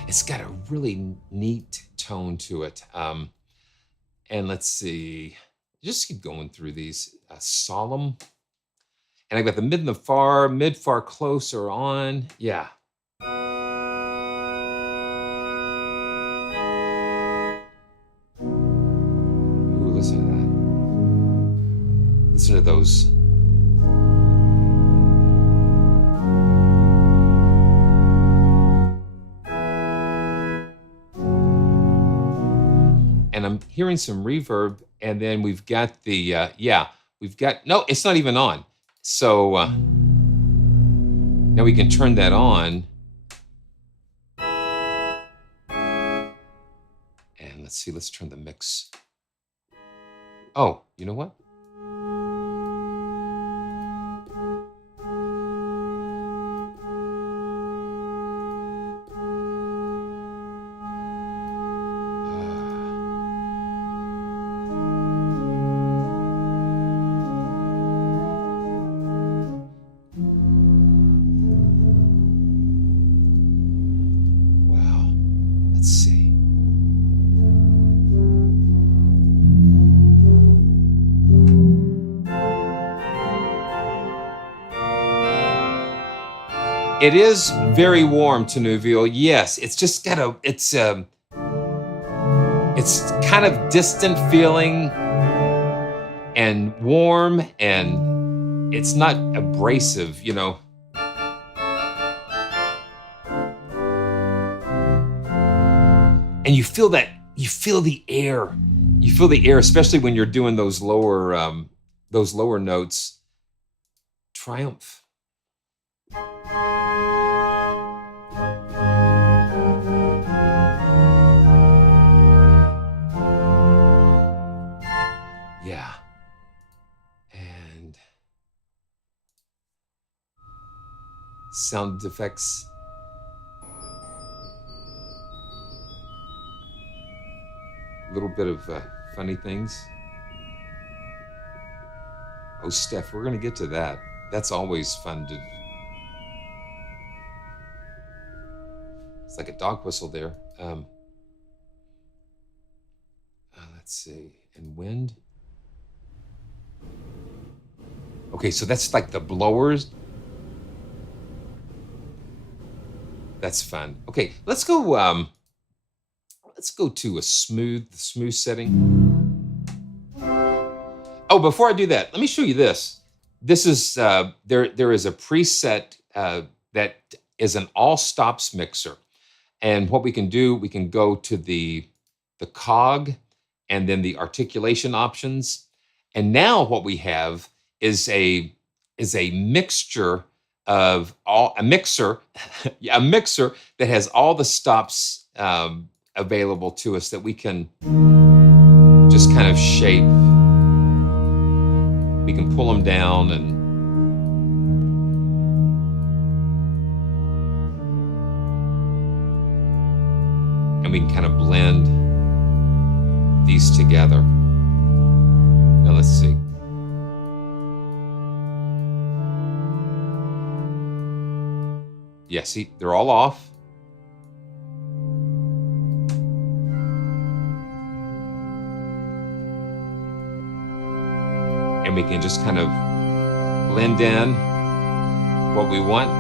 It's got a really neat tone to it. And let's see, just keep going through these. Solemn. And I've got the mid and the far, mid, far, close are on. Yeah. Ooh, listen to that. Listen to those. And I'm hearing some reverb, and then we've got the, no, it's not even on. So now we can turn that on. And let's see, let's turn the mix. Oh, you know what? It is very warm to Neuville. Yes, it's just got a, it's kind of distant feeling and warm, and it's not abrasive, you know. And you feel that, you feel the air. You feel the air, especially when you're doing those lower notes. Triumph. Yeah. And sound effects. A little bit of funny things. Oh, Steph, we're going to get to that. That's always fun to... It's like a dog whistle there. Let's see. And wind. Okay, so that's like the blowers. That's fun. Okay, let's go to a smooth setting. Oh, before I do that, let me show you this. This is, there is a preset that is an all stops mixer. And what we can do, we can go to the cog and then the articulation options. And now what we have is a mixture of a mixer that has all the stops available to us that we can just kind of shape. We can pull them down and we can kind of blend these together. Now let's see. Yeah, see, they're all off. And we can just kind of blend in what we want.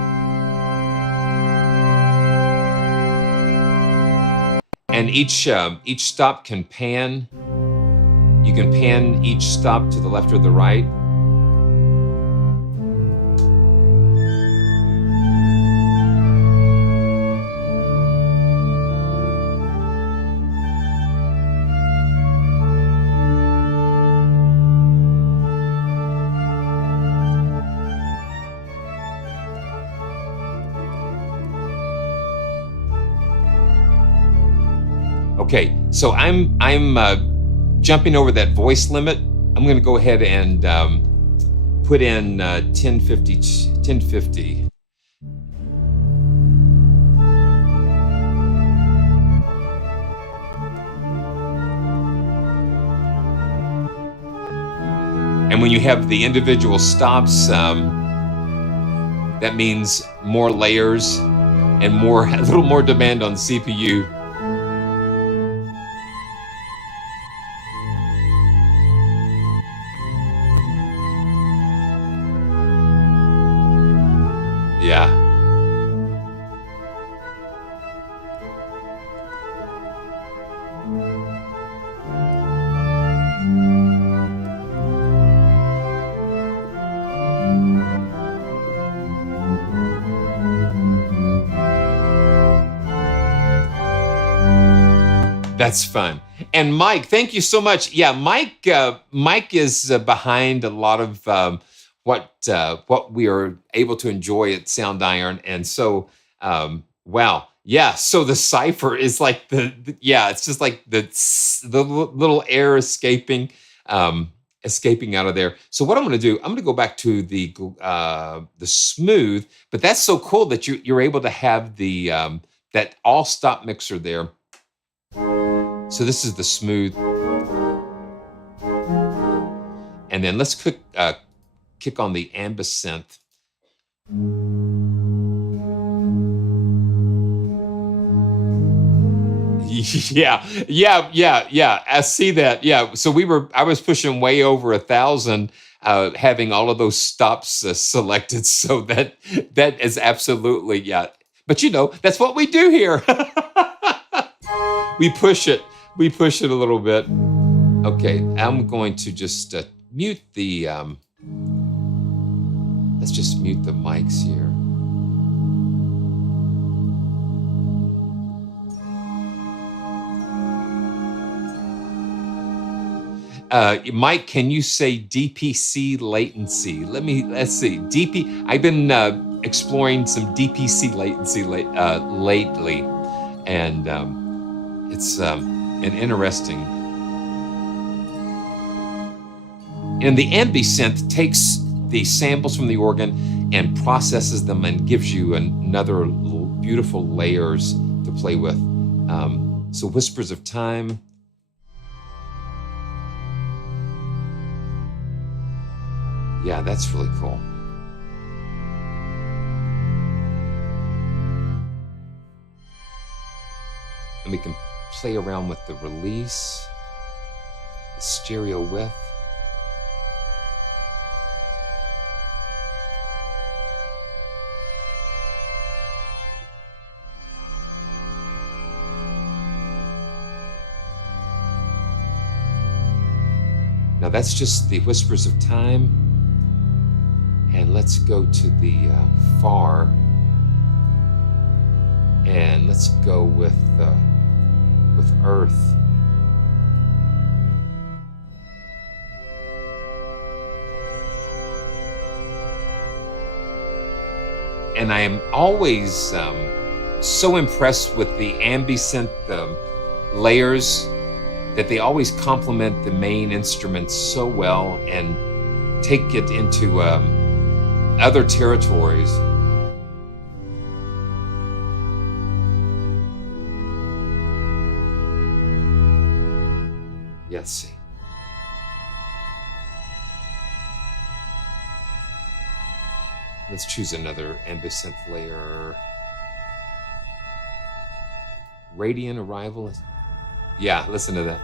And each stop can pan. You can pan each stop to the left or the right. Okay, so I'm jumping over that voice limit. I'm going to go ahead and put in 1050. And when you have the individual stops, that means more layers and a little more demand on CPU. Yeah. That's fun. And Mike, thank you so much. Yeah, Mike is behind a lot of what we are able to enjoy at Sound Iron, and so wow, yeah. So the cipher is like yeah, it's just like the little air escaping out of there. So what I'm going to do, I'm going to go back to the smooth, but that's so cool that you're able to have the that all stop mixer there. So this is the smooth, and then let's kick on the ambisynth. Yeah. I see that. Yeah. So I was pushing way over 1,000, having all of those stops selected. So that is absolutely, yeah. But that's what we do here. We push it a little bit. Okay. I'm going to just mute the, let's just mute the mics here. Mike, can you say DPC latency? Let's see. I've been exploring some DPC latency lately, and it's an interesting. And the ambisynth takes the samples from the organ and processes them and gives you another beautiful layers to play with. So Whispers of Time. Yeah, that's really cool. And we can play around with the release, the stereo width. Now that's just the Whispers of Time. And let's go to the far, and let's go with Earth. And I am always so impressed with the ambisynth layers, that they always complement the main instruments so well and take it into other territories. Let's see. Let's choose another ambisynth layer. Radiant Arrival. Yeah, listen to that.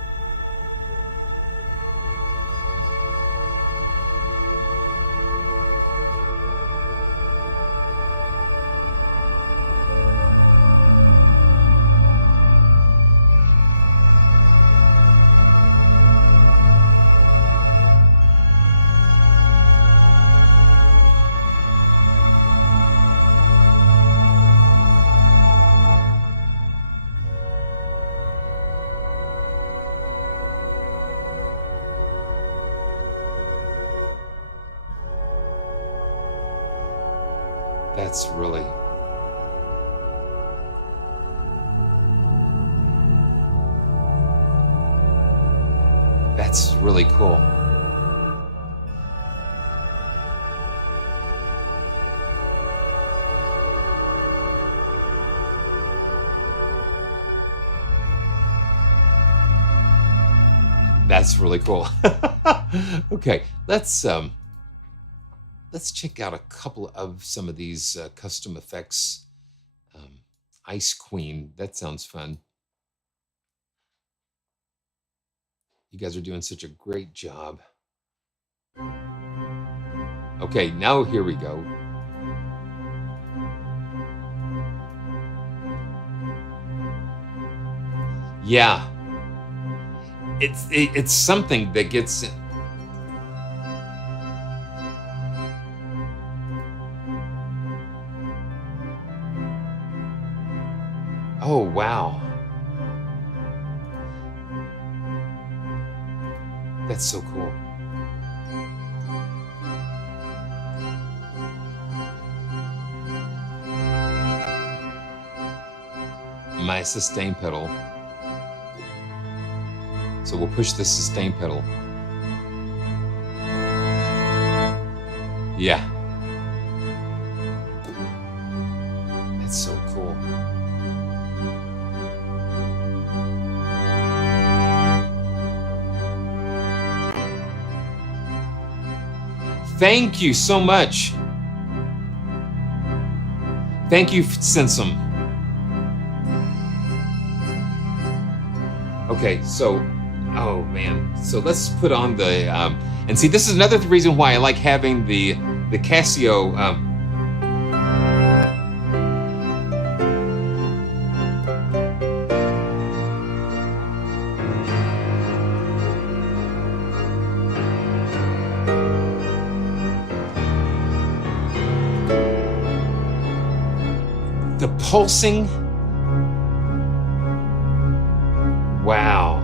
That's really... That's really cool. That's really cool. Okay, let's check out a couple of some of these custom effects. Ice Queen, that sounds fun. You guys are doing such a great job. Okay, now here we go. Yeah, it's something that gets. Oh, wow. That's so cool. My sustain pedal. So we'll push the sustain pedal. Yeah. That's so cool. Thank you so much. Thank you, Sensum. Okay, so, oh man. So let's put on the, and see, this is another reason why I like having the Casio. The pulsing. Wow.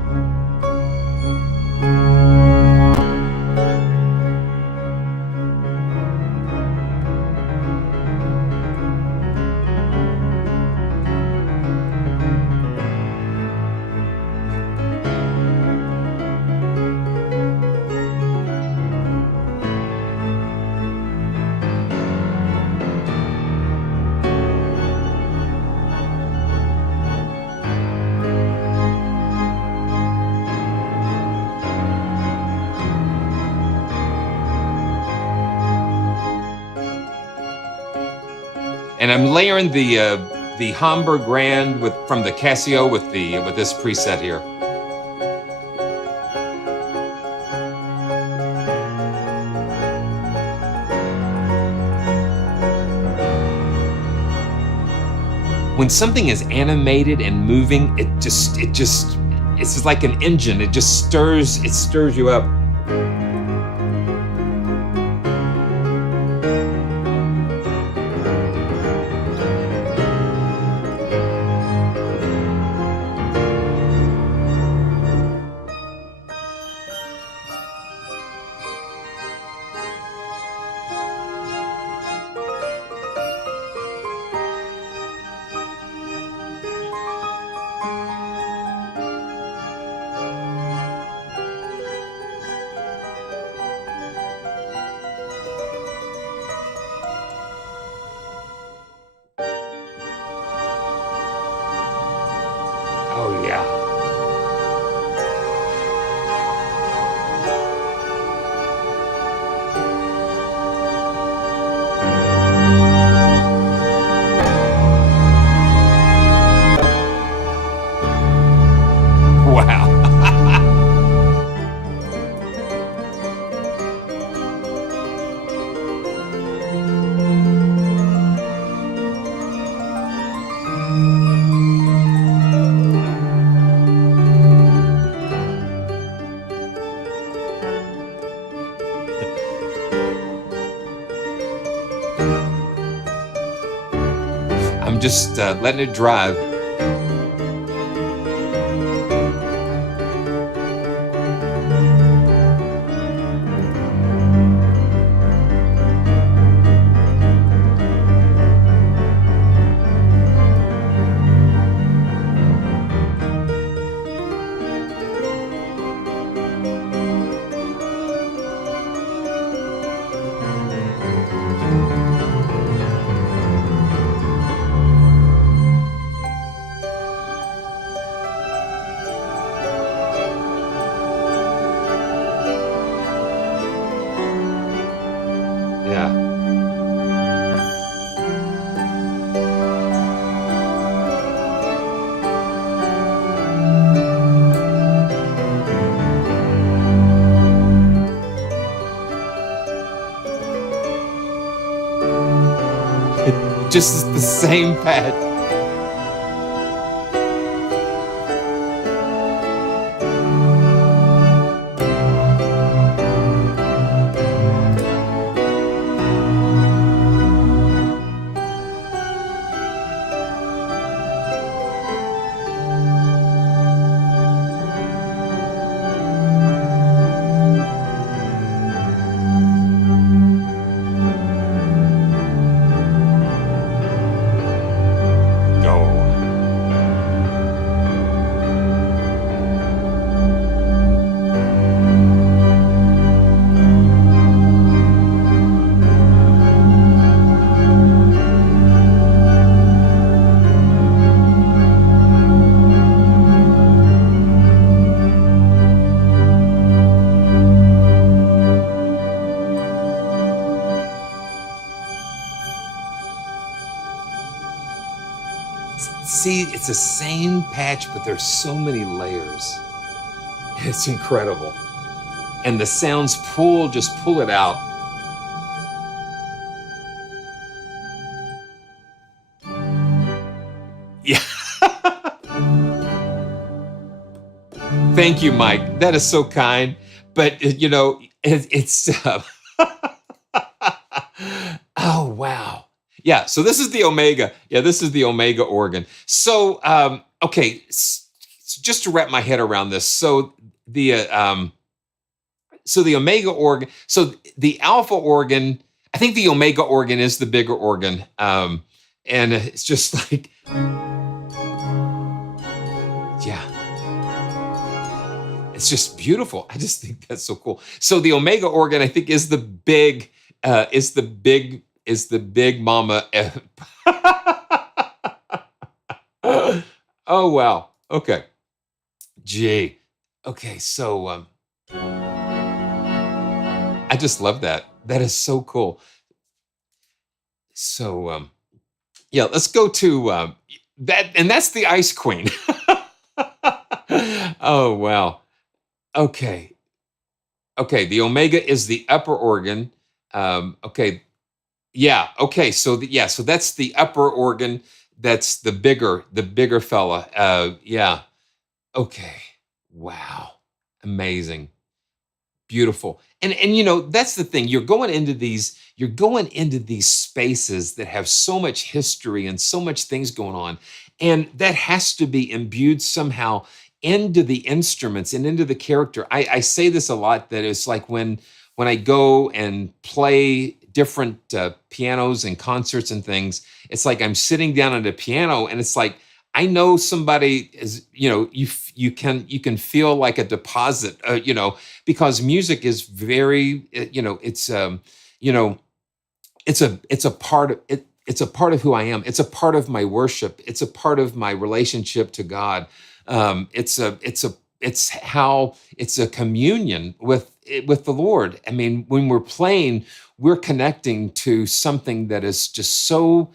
And I'm layering the Hamburg Grand from the Casio with this preset here. When something is animated and moving, it's just like an engine. It stirs you up. Oh, yeah. Wow. I'm just letting it drive. Yeah. It just is the same pad. see, it's the same patch, but there's so many layers. It's incredible. And the sounds just pull it out. Yeah. Thank you, Mike. That is so kind. But, you know, it's... oh, wow. Yeah, so this is the Omega. Yeah, this is the Omega organ. So, okay, just to wrap my head around this. So the Omega organ, so the Alpha organ, I think the Omega organ is the bigger organ. And it's just like, yeah, it's just beautiful. I just think that's so cool. So the Omega organ, I think, is the big mama. Oh, wow. Okay. Gee. Okay, so I just love that. That is so cool. So yeah, let's go to that, and that's the Ice Queen. Oh, wow. Okay. Okay, the Omega is the upper organ. Okay. Yeah. Okay. So so that's the upper organ. That's the bigger fella. Yeah. Okay. Wow. Amazing. Beautiful. And you know, that's the thing. You're going into these spaces that have so much history and so much things going on. And that has to be imbued somehow into the instruments and into the character. I say this a lot, that it's like when I go and play different pianos and concerts and things, it's like I'm sitting down at a piano, and it's like I know somebody is, you know, you can feel like a deposit, you know, because music is very, you know, it's you know, it's a part of it. It's a part of who I am. It's a part of my worship. It's a part of my relationship to God. It's a communion with the Lord. I mean, when we're playing, we're connecting to something that is just so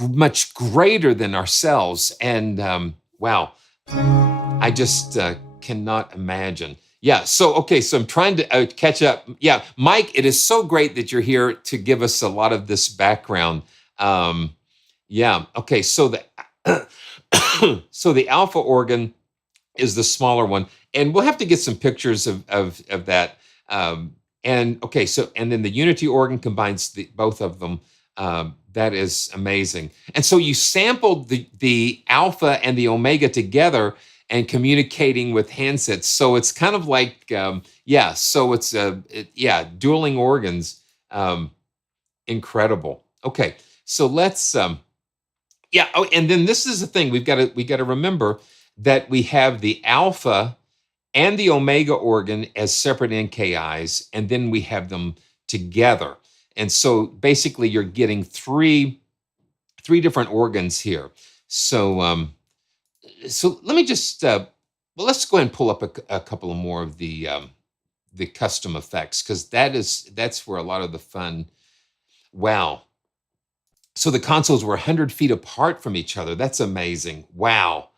much greater than ourselves. And wow, I just cannot imagine. Yeah. So, okay. So I'm trying to catch up. Yeah. Mike, it is so great that you're here to give us a lot of this background. Yeah. Okay. So so the Alpha organ is the smaller one, and we'll have to get some pictures of that. And okay, so and then the Unity organ combines both of them. That is amazing. And so you sampled the Alpha and the Omega together and communicating with handsets. So it's kind of like yeah. So it's dueling organs. Incredible. Okay, so let's yeah. Oh, and then this is the thing we got to remember, that we have the Alpha and the Omega organ as separate NKIs, and then we have them together. And so basically you're getting three different organs here. So so let me just well, let's go ahead and pull up a couple of more of the custom effects, because that's where a lot of the fun. Wow. So the consoles were 100 feet apart from each other. That's amazing. Wow.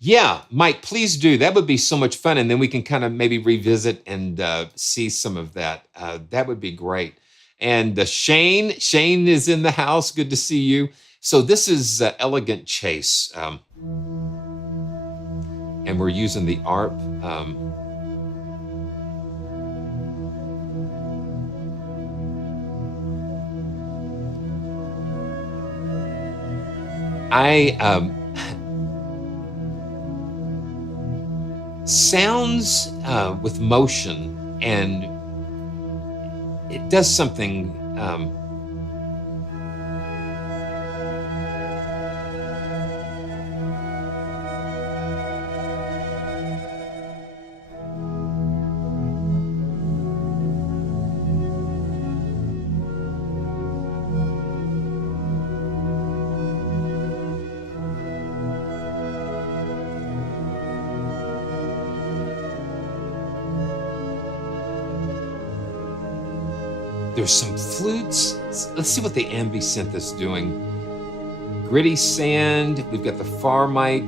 Yeah, Mike, please do. That would be so much fun. And then we can kind of maybe revisit and see some of that. That would be great. And Shane is in the house. Good to see you. So this is Elegant Chase. And we're using the ARP. Sounds with motion, and it does something. There's some flutes. Let's see what the ambi synth is doing. Gritty Sand. We've got the Far mic.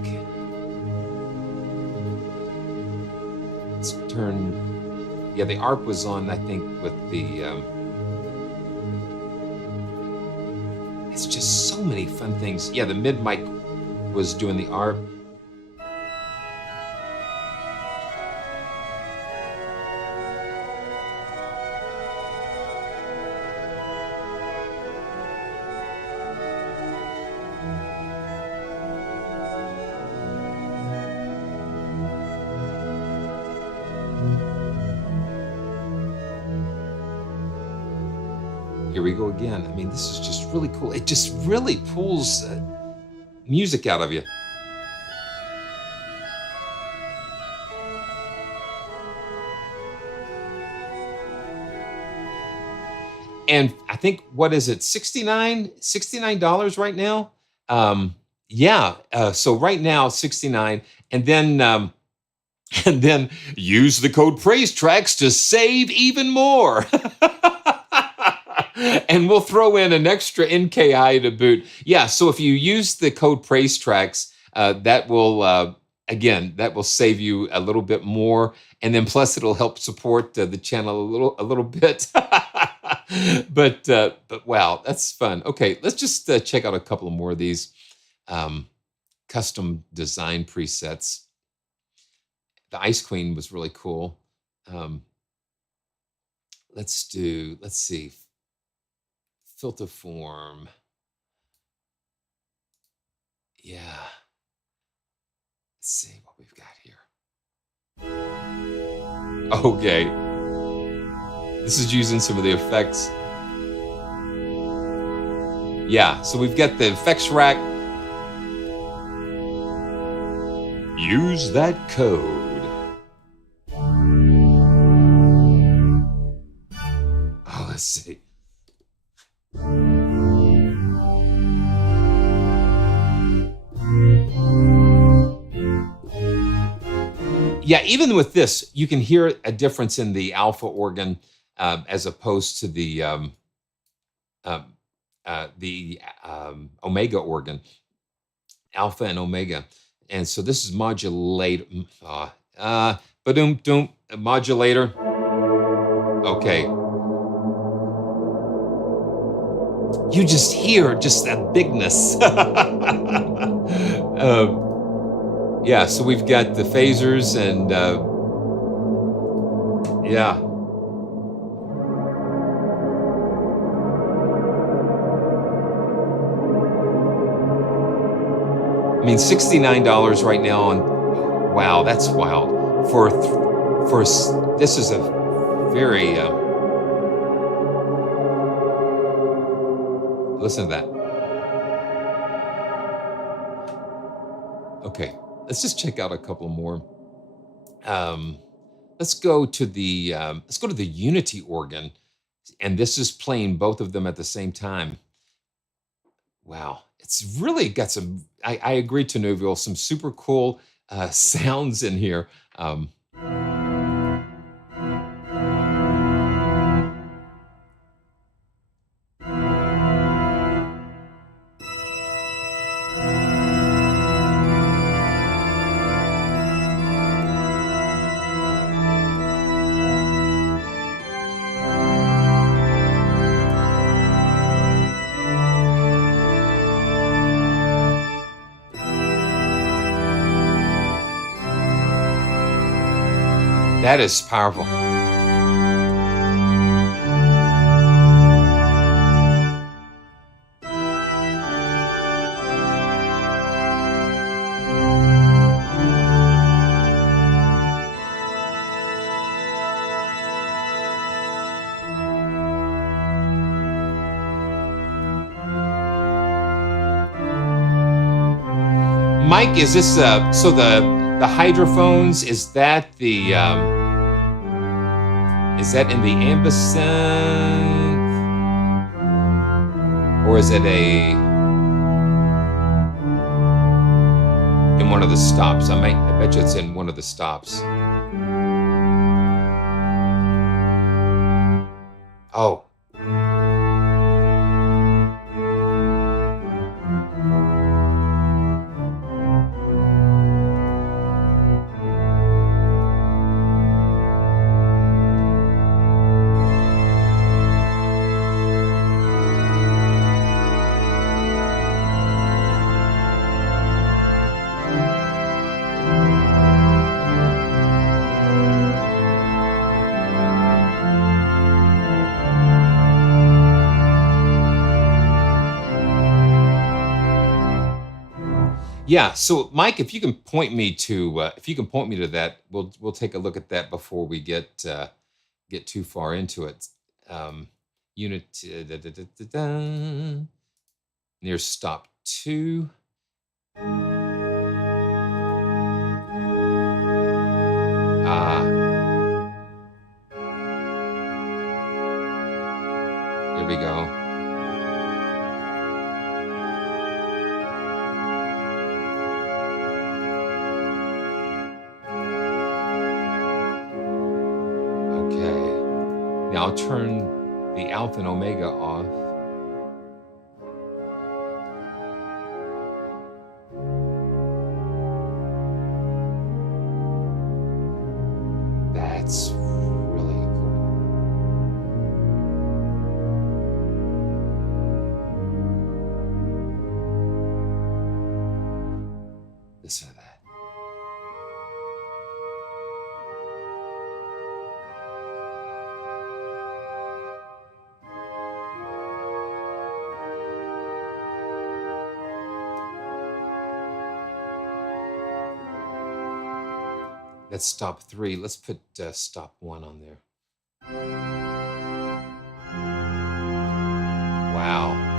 Let's turn, yeah, the ARP was on, I think, with the, it's just so many fun things. Yeah, the mid mic was doing the ARP. Here we go again. I mean, this is just really cool. It just really pulls music out of you. And I think, what is it, $69 right now? Yeah, so right now, 69, and then use the code PraiseTracks to save even more. And we'll throw in an extra NKI to boot. Yeah, so if you use the code PraiseTracks, that will, again, that will save you a little bit more. And then plus it'll help support the channel a little bit. But wow, that's fun. Okay, let's just check out a couple of more of these custom design presets. The Ice Queen was really cool. Let's see. Filter form. Yeah. Let's see what we've got here. Okay. This is using some of the effects. Yeah, so we've got the effects rack. Use that code. Oh, let's see. Yeah, even with this, you can hear a difference in the alpha organ as opposed to the omega organ, alpha and omega. And so this is modulator, modulator. Okay. You just hear just that bigness. Yeah, so we've got the phasers and yeah. I mean, $69 right now on, wow, that's wild. This is a very, listen to that. Okay, let's just check out a couple more. Let's go to the Unity organ, and this is playing both of them at the same time. Wow, it's really got some. I agree, Tanuvial, some super cool sounds in here. That is powerful. Mike, is this so the hydrophones, is that the is that in the ampersand, or is it in one of the stops? I bet you it's in one of the stops. Oh. Yeah. So, Mike, if you can point me to that, we'll take a look at that before we get too far into it. Unit near stop 2. Here we go. Okay. Now I'll turn the alpha and omega off. That's really cool. This or that. That's stop 3. Let's put stop 1 on there. Wow.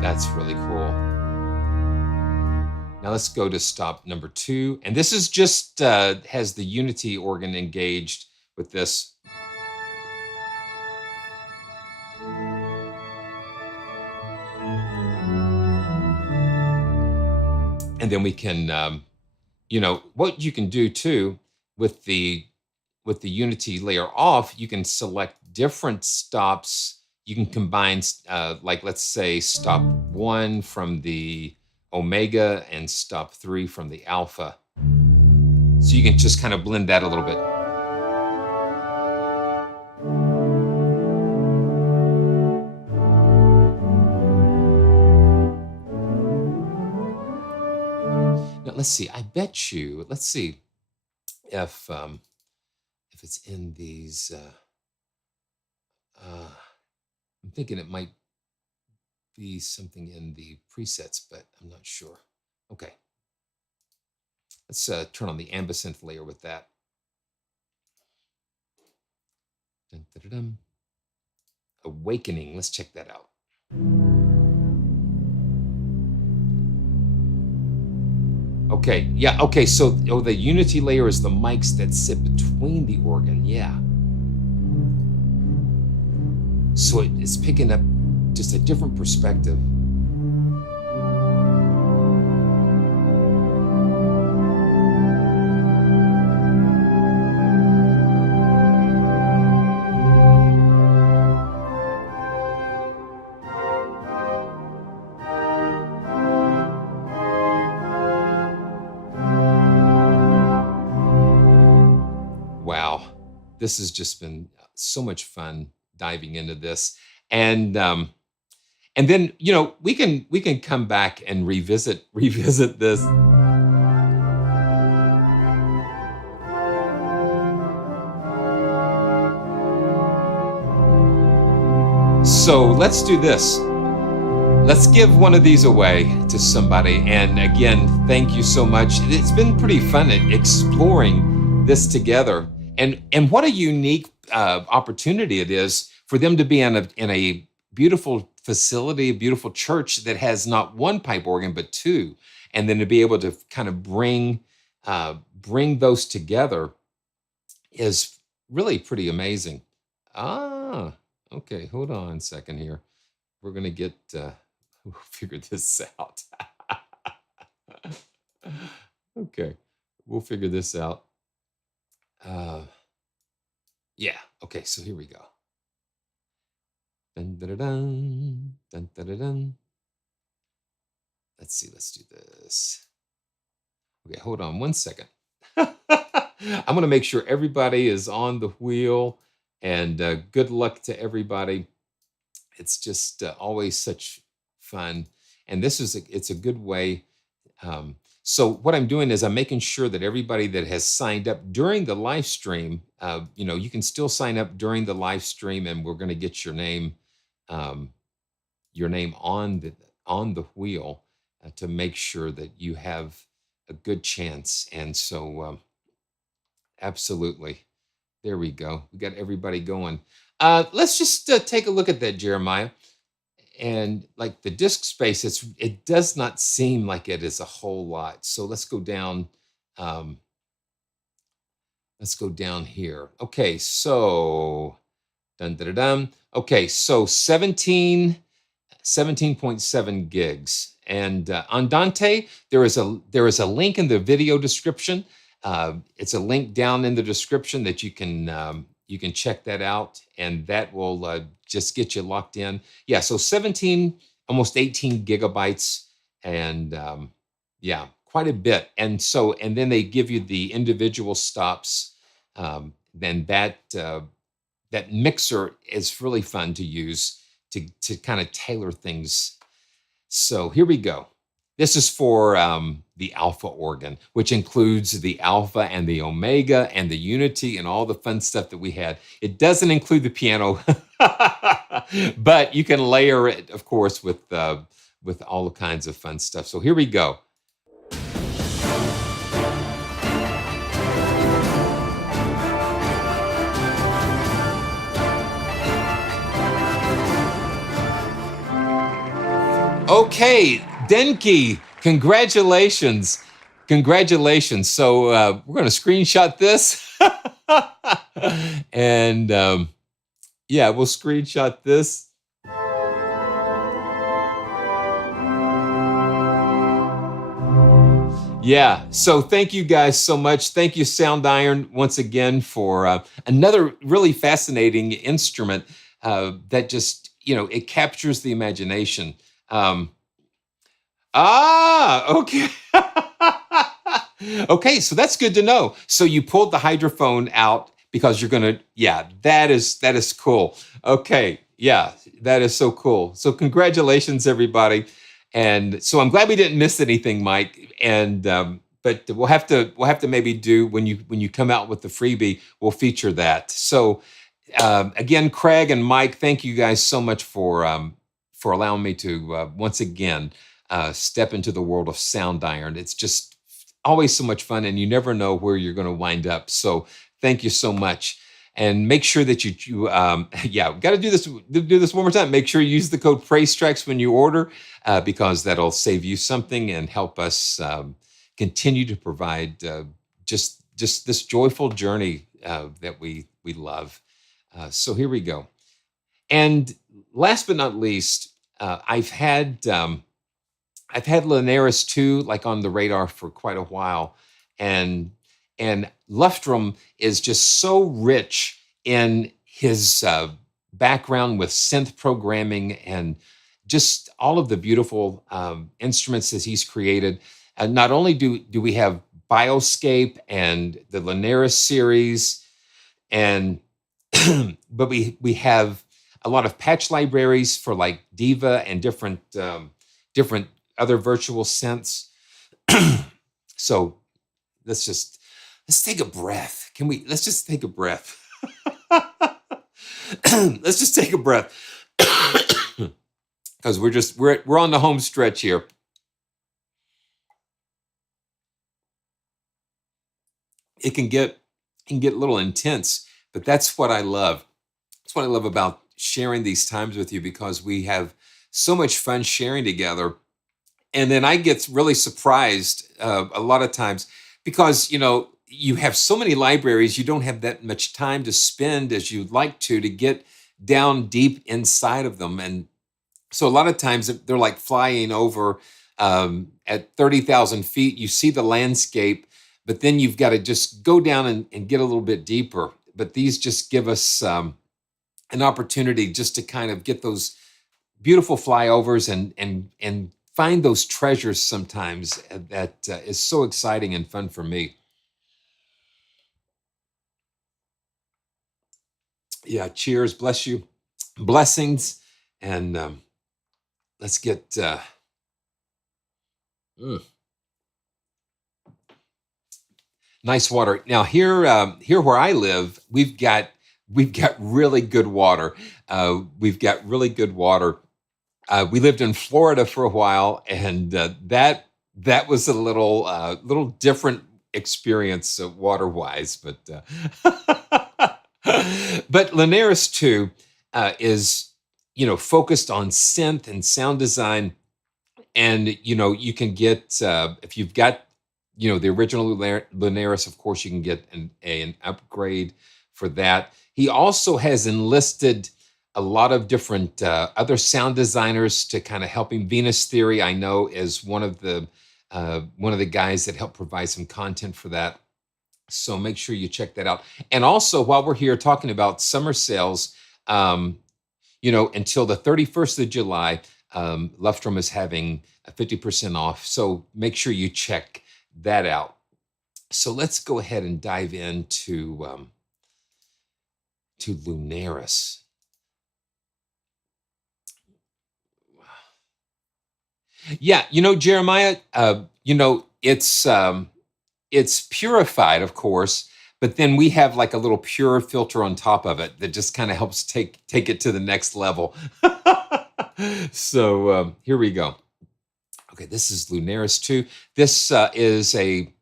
That's really cool. Now let's go to stop number 2. And this is just has the Unity organ engaged with this. And then we can, what you can do too with the Unity layer off, you can select different stops. You can combine, like, let's say, stop 1 from the omega and stop 3 from the alpha. So you can just kind of blend that a little bit. Now, let's see. I bet you, let's see if it's in these. I'm thinking it might be something in the presets, but I'm not sure. Okay. Let's turn on the ambisynth layer with that. Dun, dun, dun, dun. Awakening. Let's check that out. Okay. Yeah. Okay. So the Unity layer is the mics that sit between the organ. Yeah. So it's picking up just a different perspective. Wow, this has just been so much fun diving into this, and then we can come back and revisit this. So let's do this. Let's give one of these away to somebody. And again, thank you so much. It's been pretty fun exploring this together, and what a unique opportunity it is for them to be in a beautiful facility, a beautiful church that has not one pipe organ but two, and then to be able to kind of bring those together is really pretty amazing. Ah, okay, hold on a second here. We're gonna get we'll figure this out. Okay, we'll figure this out. Yeah, okay, so here we go. Dun, dun, dun, dun, dun, dun, dun, dun. Let's see, let's do this. Okay, hold on one second. I'm gonna make sure everybody is on the wheel, and good luck to everybody. It's just always such fun, and it's a good way. So what I'm doing is I'm making sure that everybody that has signed up during the live stream, you can still sign up during the live stream, and we're going to get um, your name on the wheel to make sure that you have a good chance. And so, absolutely, there we go. We got everybody going. Let's just take a look at that, Jeremiah. And like the disk space, it does not seem like it is a whole lot. So let's go down. Let's go down here. Okay, so dun, dun, dun, dun. Okay, so 17.7 gigs. And on Dante, there is a link in the video description. It's a link down in the description that you can check that out, and that will just get you locked in. Yeah, so 17, almost 18 gigabytes, and yeah, quite a bit. And then they give you the individual stops. Then that mixer is really fun to use to kind of tailor things. So here we go. This is for the alpha organ, which includes the alpha and the omega and the unity and all the fun stuff that we had. It doesn't include the piano, but you can layer it, of course, with all kinds of fun stuff. So here we go. Okay, Denki, congratulations. Congratulations. So we're going to screenshot this. And yeah, we'll screenshot this. Yeah, so thank you guys so much. Thank you, Sound Iron, once again for another really fascinating instrument that just, it captures the imagination. Okay. Okay, so that's good to know. So you pulled the hydrophone out because you're gonna, yeah, that is cool. Okay, yeah, that is so cool. So congratulations, everybody. And so I'm glad we didn't miss anything, Mike. And but we'll have to maybe do when you come out with the freebie, we'll feature that. So again, Craig and Mike, thank you guys so much for allowing me to once again step into the world of Sound Iron. It's just always so much fun, and you never know where you're going to wind up. So thank you so much, and make sure that you yeah, got to do this one more time. Make sure you use the code PraiseTracks when you order, because that'll save you something and help us continue to provide just this joyful journey that we love. So here we go. And last but not least, I've had Lunaris too, like on the radar for quite a while, and Luftrum is just so rich in his background with synth programming and just all of the beautiful instruments that he's created. Not only do we have Bioscape and the Lunaris series, and but we have a lot of patch libraries for like Diva and different other virtual synths. So let's take a breath. Let's just take a breath. Let's just take a breath. Because we're on the home stretch here. It can get a little intense, but that's what I love. That's what I love about sharing these times with you, because we have so much fun sharing together. And then I get really surprised a lot of times because, you have so many libraries, you don't have that much time to spend as you'd like to get down deep inside of them. And so a lot of times they're like flying over at 30,000 feet. You see the landscape, but then you've got to just go down and get a little bit deeper. But these just give us an opportunity just to kind of get those beautiful flyovers and find those treasures sometimes that is so exciting and fun for me. Yeah, cheers, bless you, blessings, and let's get nice water. Now here where I live, we've got really good water. We've got really good water. We lived in Florida for a while, and that was a little different experience water wise, but but Lunaris too is focused on synth and sound design, and you can get if you've got the original Lunaris, of course you can get an upgrade for that. He also has enlisted a lot of different other sound designers to kind of help him. Venus Theory, I know, is one of the guys that helped provide some content for that. So make sure you check that out. And also, while we're here talking about summer sales, until the 31st of July, Luftrum is having a 50% off. So make sure you check that out. So let's go ahead and dive into to Lunaris. Yeah, Jeremiah, it's purified, of course, but then we have like a little pure filter on top of it that just kind of helps take it to the next level. So here we go. Okay, this is Lunaris 2. This is a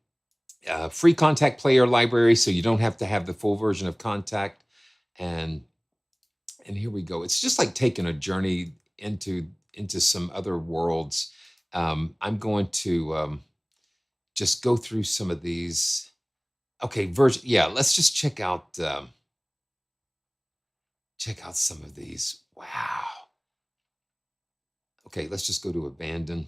free Kontakt player library, so you don't have to have the full version of Kontakt. And here we go. It's just like taking a journey into some other worlds. I'm going to just go through some of these. Okay, yeah, let's just check out some of these. Wow. Okay, let's just go to abandon.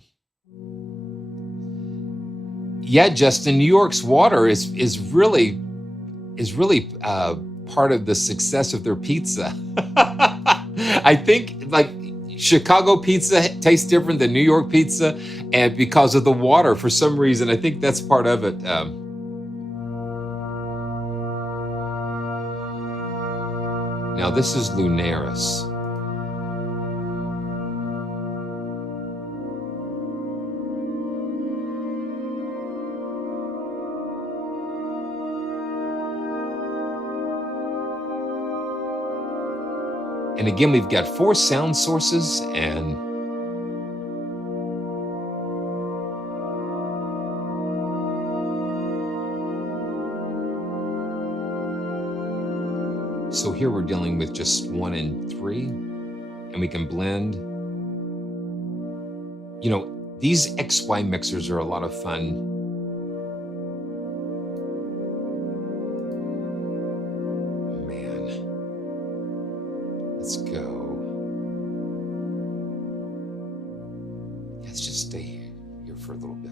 Yeah, Justin, New York's water is really part of the success of their pizza. I think like Chicago pizza tastes different than New York pizza, and because of the water, for some reason, I think that's part of it. Now this is Lunaris. And again, we've got 4 sound sources, and so here we're dealing with just 1 and 3, and we can blend. These XY mixers are a lot of fun. Let's go. Let's just stay here for a little bit.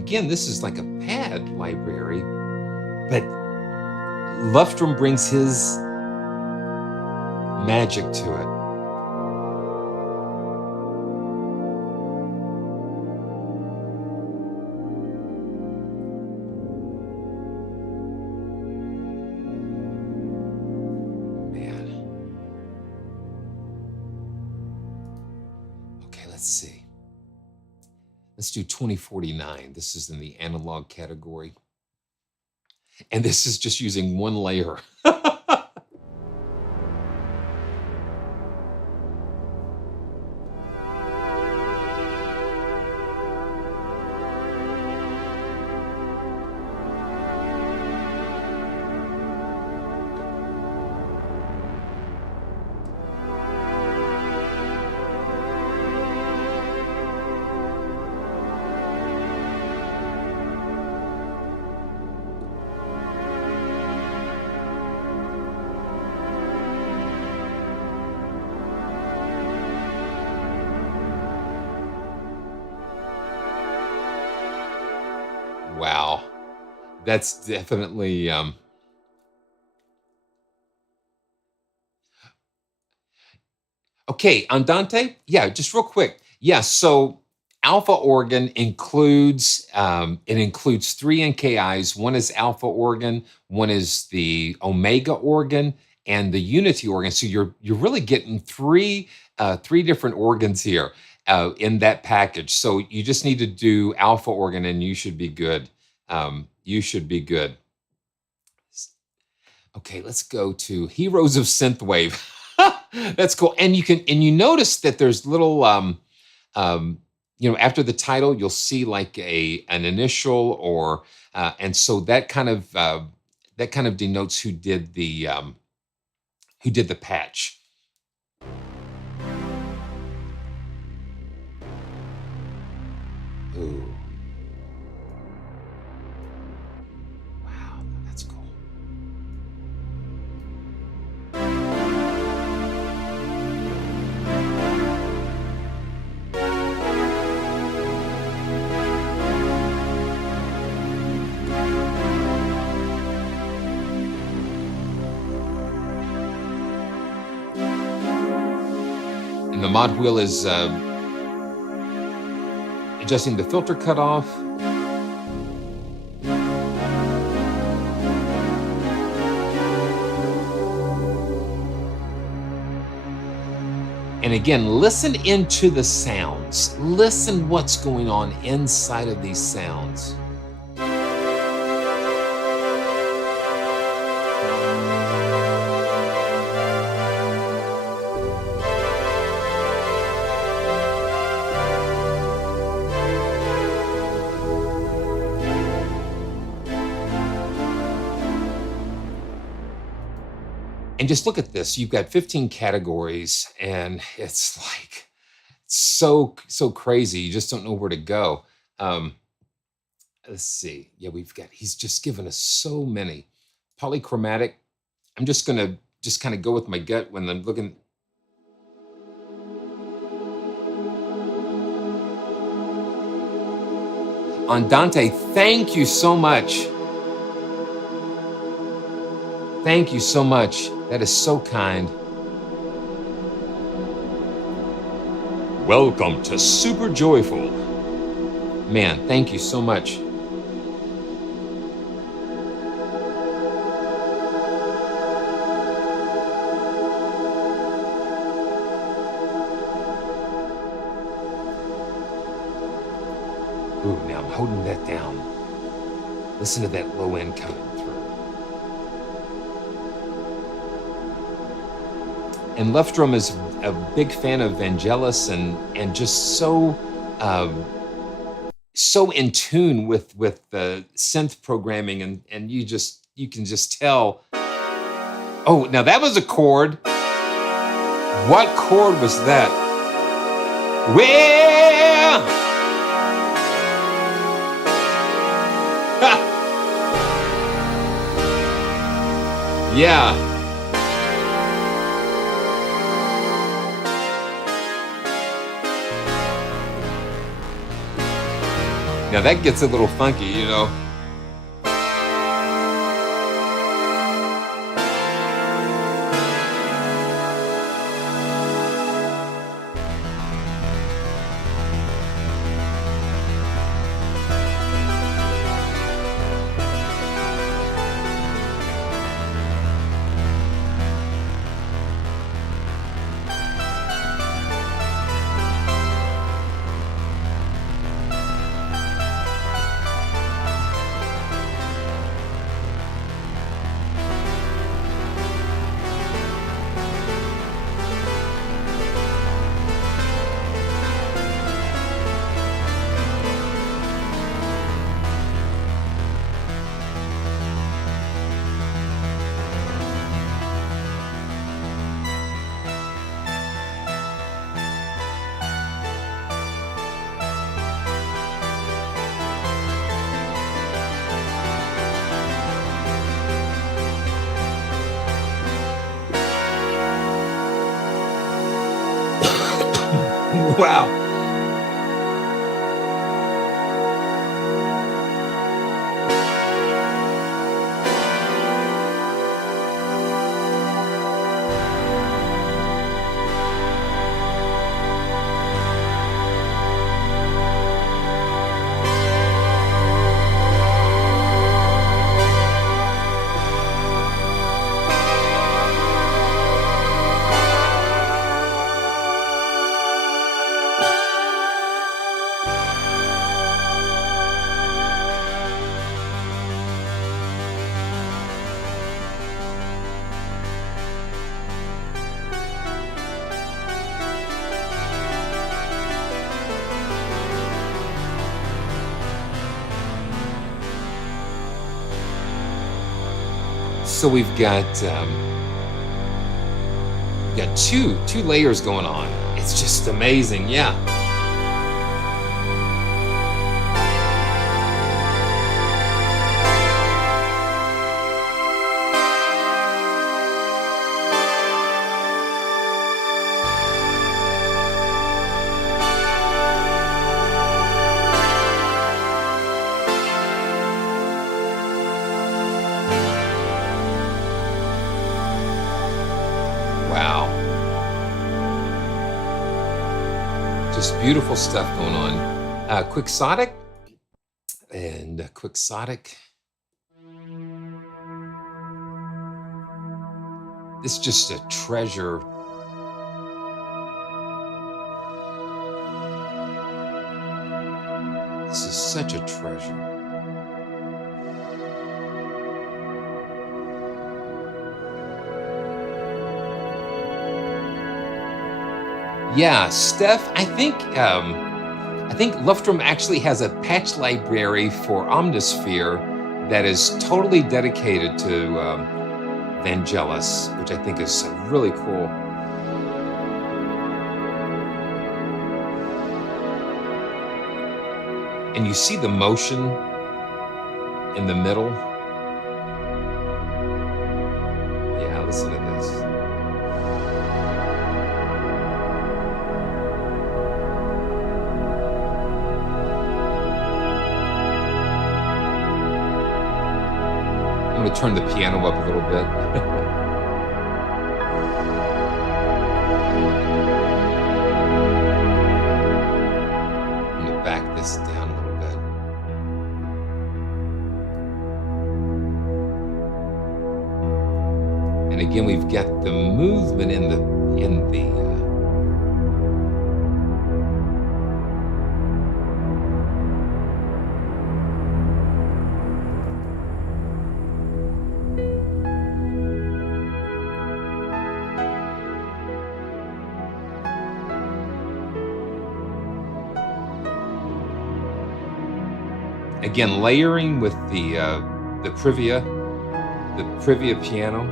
Again, this is like a pad library, but Luftrum brings his magic to it. Let's see. Let's do 2049. This is in the analog category. And this is just using 1 layer. Wow. That's definitely okay. Andante, yeah, just real quick. Yeah, so alpha organ includes it includes three NKIs. One is alpha organ, one is the omega organ, and the unity organ. So you're really getting three different organs here in that package. So you just need to do alpha organ, and you should be good. You should be good. Okay, let's go to Heroes of Synthwave. That's cool. And you notice that there's little after the title, you'll see like an initial or and so that kind of denotes who did the patch. Ooh. Wow, that's cool. And the mod wheel is adjusting the filter cutoff. And again, listen into the sounds. Listen what's going on inside of these sounds. And just look at this. You've got 15 categories, and it's like so crazy. You just don't know where to go. Let's see. Yeah, he's just given us so many. Polychromatic. I'm just gonna kind of go with my gut when I'm looking. Andante, thank you so much. Thank you so much. That is so kind. Welcome to Super Joyful. Man, thank you so much. Ooh, now I'm holding that down. Listen to that low end coming through. And Luftrum is a big fan of Vangelis and just so in tune with the synth programming and you can just tell. Oh, now that was a chord. What chord was that? Where? Yeah. Now that gets a little funky, you know. Wow. So we've got two layers going on. It's just amazing, yeah. Beautiful stuff going on. Quixotic and Quixotic. This is just a treasure. This is such a treasure. Yeah, Steph, I think Luftrum actually has a patch library for Omnisphere that is totally dedicated to Vangelis, which I think is really cool. And you see the motion in the middle. Yeah, listen to this. I'm going to turn the piano up a little bit. I'm going to back this down a little bit. And again, we've got the movement in the again, layering with the Privia piano.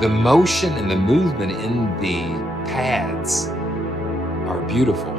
The motion and the movement in the pads are beautiful.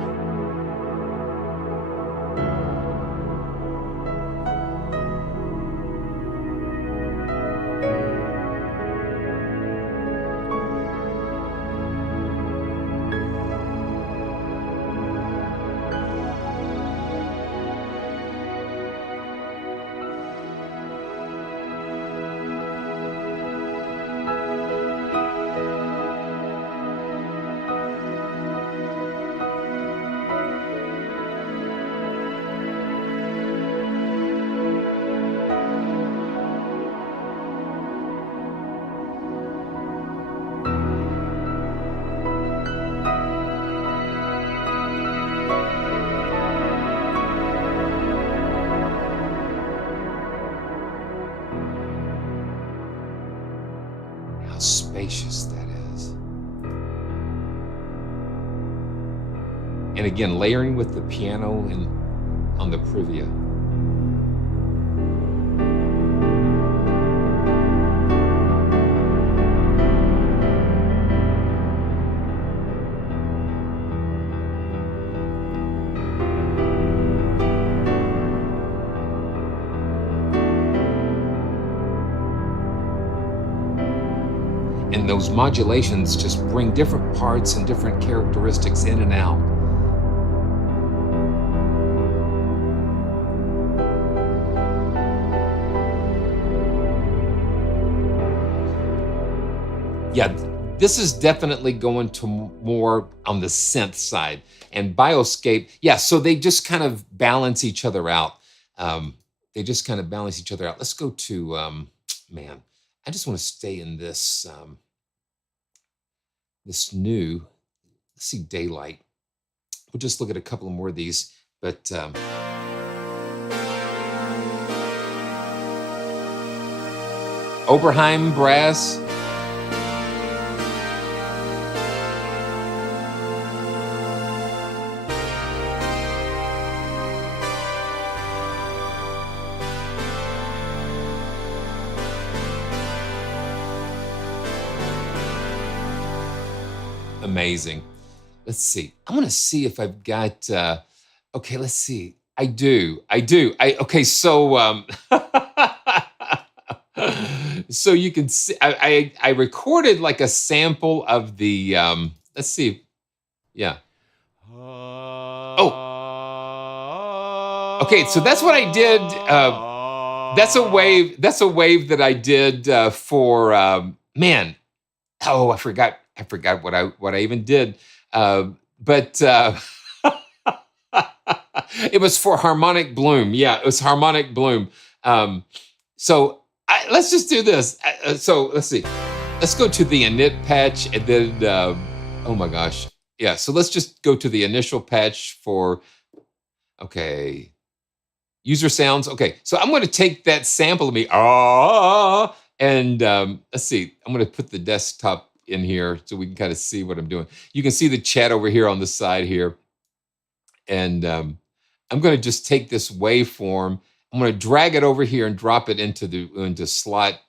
Spacious that is. And again, layering with the piano and on the Privia. And those modulations just bring different parts and different characteristics in and out. Yeah, this is definitely going to more on the synth side. And Bioscape, yeah, so they just kind of balance each other out. Let's go to, man, I just want to stay in this, this new, let's see, Daylight. We'll just look at a couple more of these, but Oberheim brass. amazing. Let's see. I want to see if I've got. Okay, let's see. I do. Okay, so so you can see. I recorded like a sample of the. Let's see. Yeah. Oh. Okay, so that's what I did. That's a wave. That's a wave that I did for man. Oh, I forgot. I forgot what I even did. But it was for harmonic bloom. Yeah, it was harmonic bloom. So let's just do this. So let's see. Let's go to the init patch and then. Oh my gosh. Yeah. So let's just go to the initial patch for. Okay. User sounds. Okay, so I'm going to take that sample of me, and let's see. I'm going to put the desktop in here so we can kind of see what I'm doing. You can see the chat over here on the side here, and I'm going to just take this waveform. I'm going to drag it over here and drop it into slot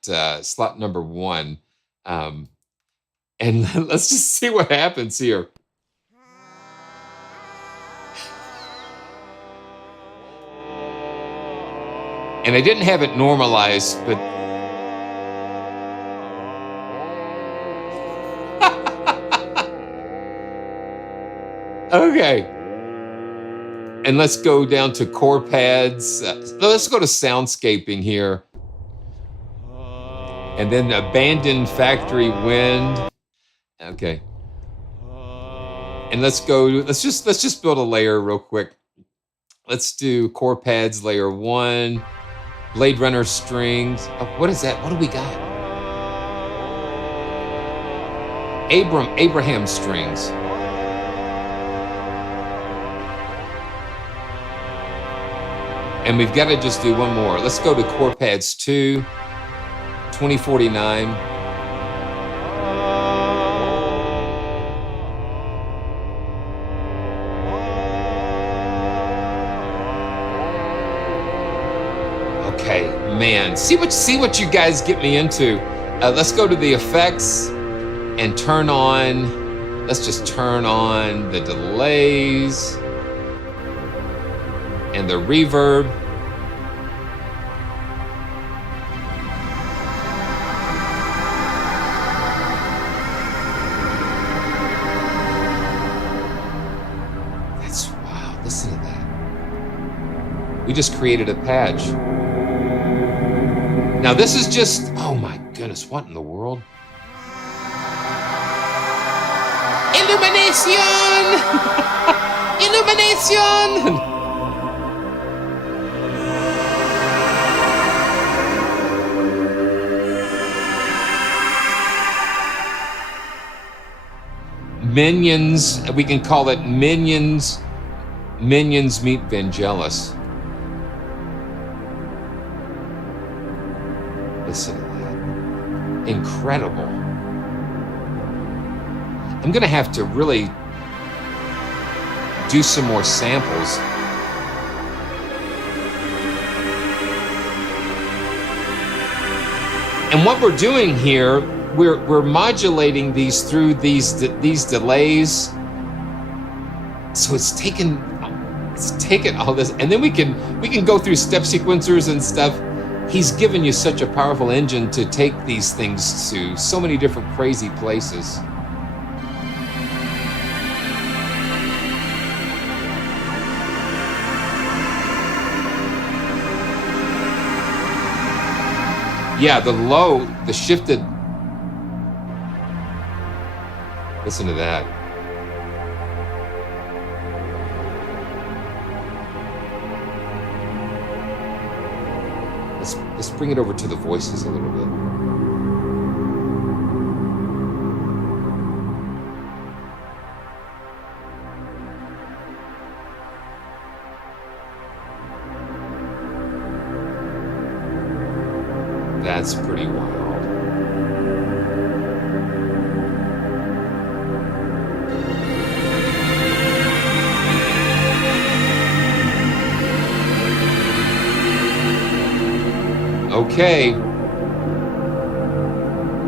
number 1, and let's just see what happens here. And I didn't have it normalized, but okay. And let's go down to core pads. Let's go to soundscaping here. And then abandoned factory wind. Okay. And let's just build a layer real quick. Let's do core pads layer 1. Blade Runner strings. Oh, what is that? What do we got? Abraham strings. And we've got to just do one more. Let's go to core pads 2, 2049. Okay, man, see what you guys get me into. Let's go to the effects and turn on. Let's just turn on the delays and the reverb. That's wow. Listen to that. We just created a patch. Now this is just, oh my goodness, what in the world? Illumination! Illumination! Minions, we can call it Minions. Minions meet Vangelis. Listen to that. Incredible. I'm going to have to really do some more samples. And what we're doing here, we're modulating these through these delays. So it's taken all this, and then we can go through step sequencers and stuff. He's given you such a powerful engine to take these things to so many different crazy places. Yeah, the shifted. Listen to that. Let's bring it over to the voices a little bit. That's pretty wild.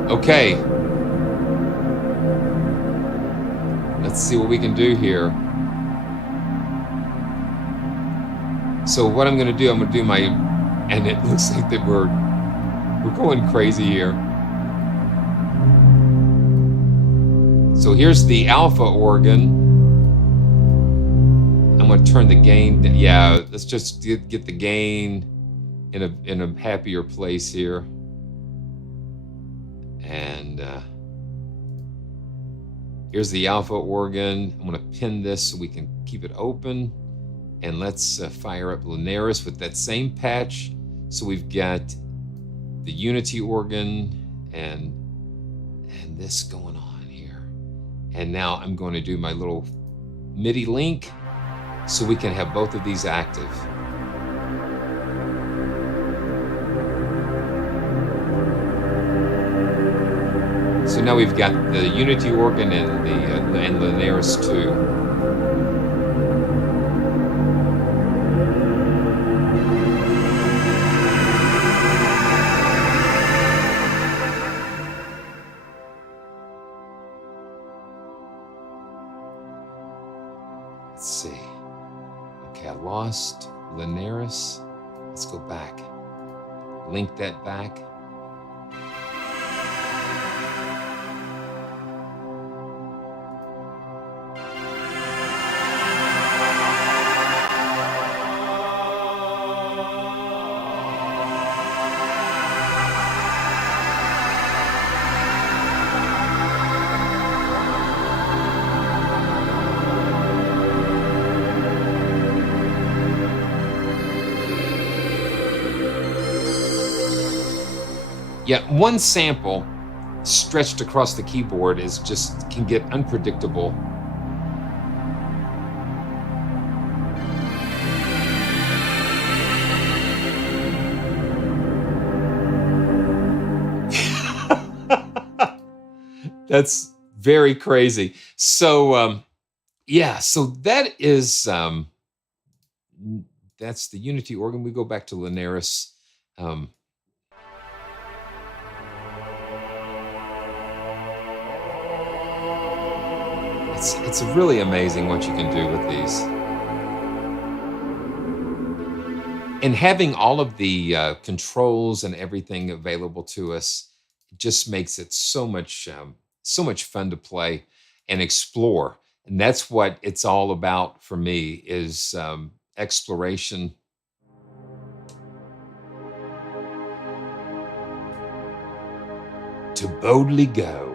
Okay. let's see what we can do here. So what I'm going to do, I'm going to do my, and it looks like that we're going crazy here. So here's the alpha organ. I'm going to turn the gain. Yeah, let's just get the gain in a happier place here. And here's the alpha organ. I'm going to pin this so we can keep it open. And let's fire up Lunaris with that same patch. So we've got the unity organ and this going on here. And now I'm going to do my little MIDI link so we can have both of these active. So now we've got the unity organ and the and Lunaris too. Let's see. Okay, I lost Lunaris. Let's go back. Link that back. Yeah, one sample stretched across the keyboard can get unpredictable. That's very crazy. So yeah, so that is that's the unity organ. We go back to Lunaris. It's really amazing what you can do with these. And having all of the controls and everything available to us just makes it so much fun to play and explore. And that's what it's all about for me, is exploration. To boldly go.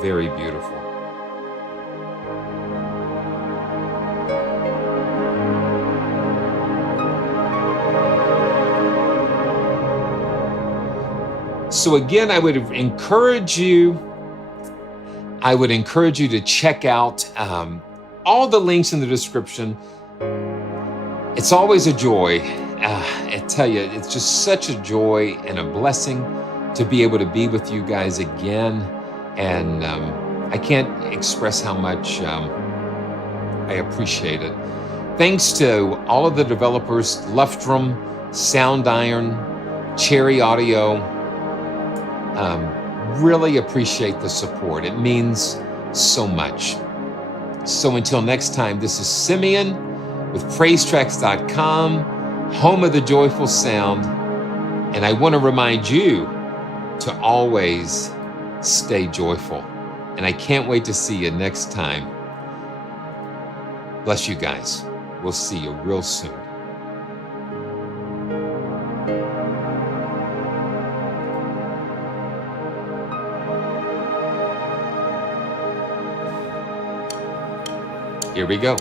Very beautiful. So again, I would encourage you to check out all the links in the description. It's always a joy. I tell you, it's just such a joy and a blessing to be able to be with you guys again. And I can't express how much I appreciate it. Thanks to all of the developers, Luftrum, Sound Iron, Cherry Audio. Really appreciate the support. It means so much. So until next time, this is Simeon with PraiseTracks.com, home of the joyful sound. And I want to remind you to always stay joyful. And I can't wait to see you next time. Bless you guys. We'll see you real soon. Here we go.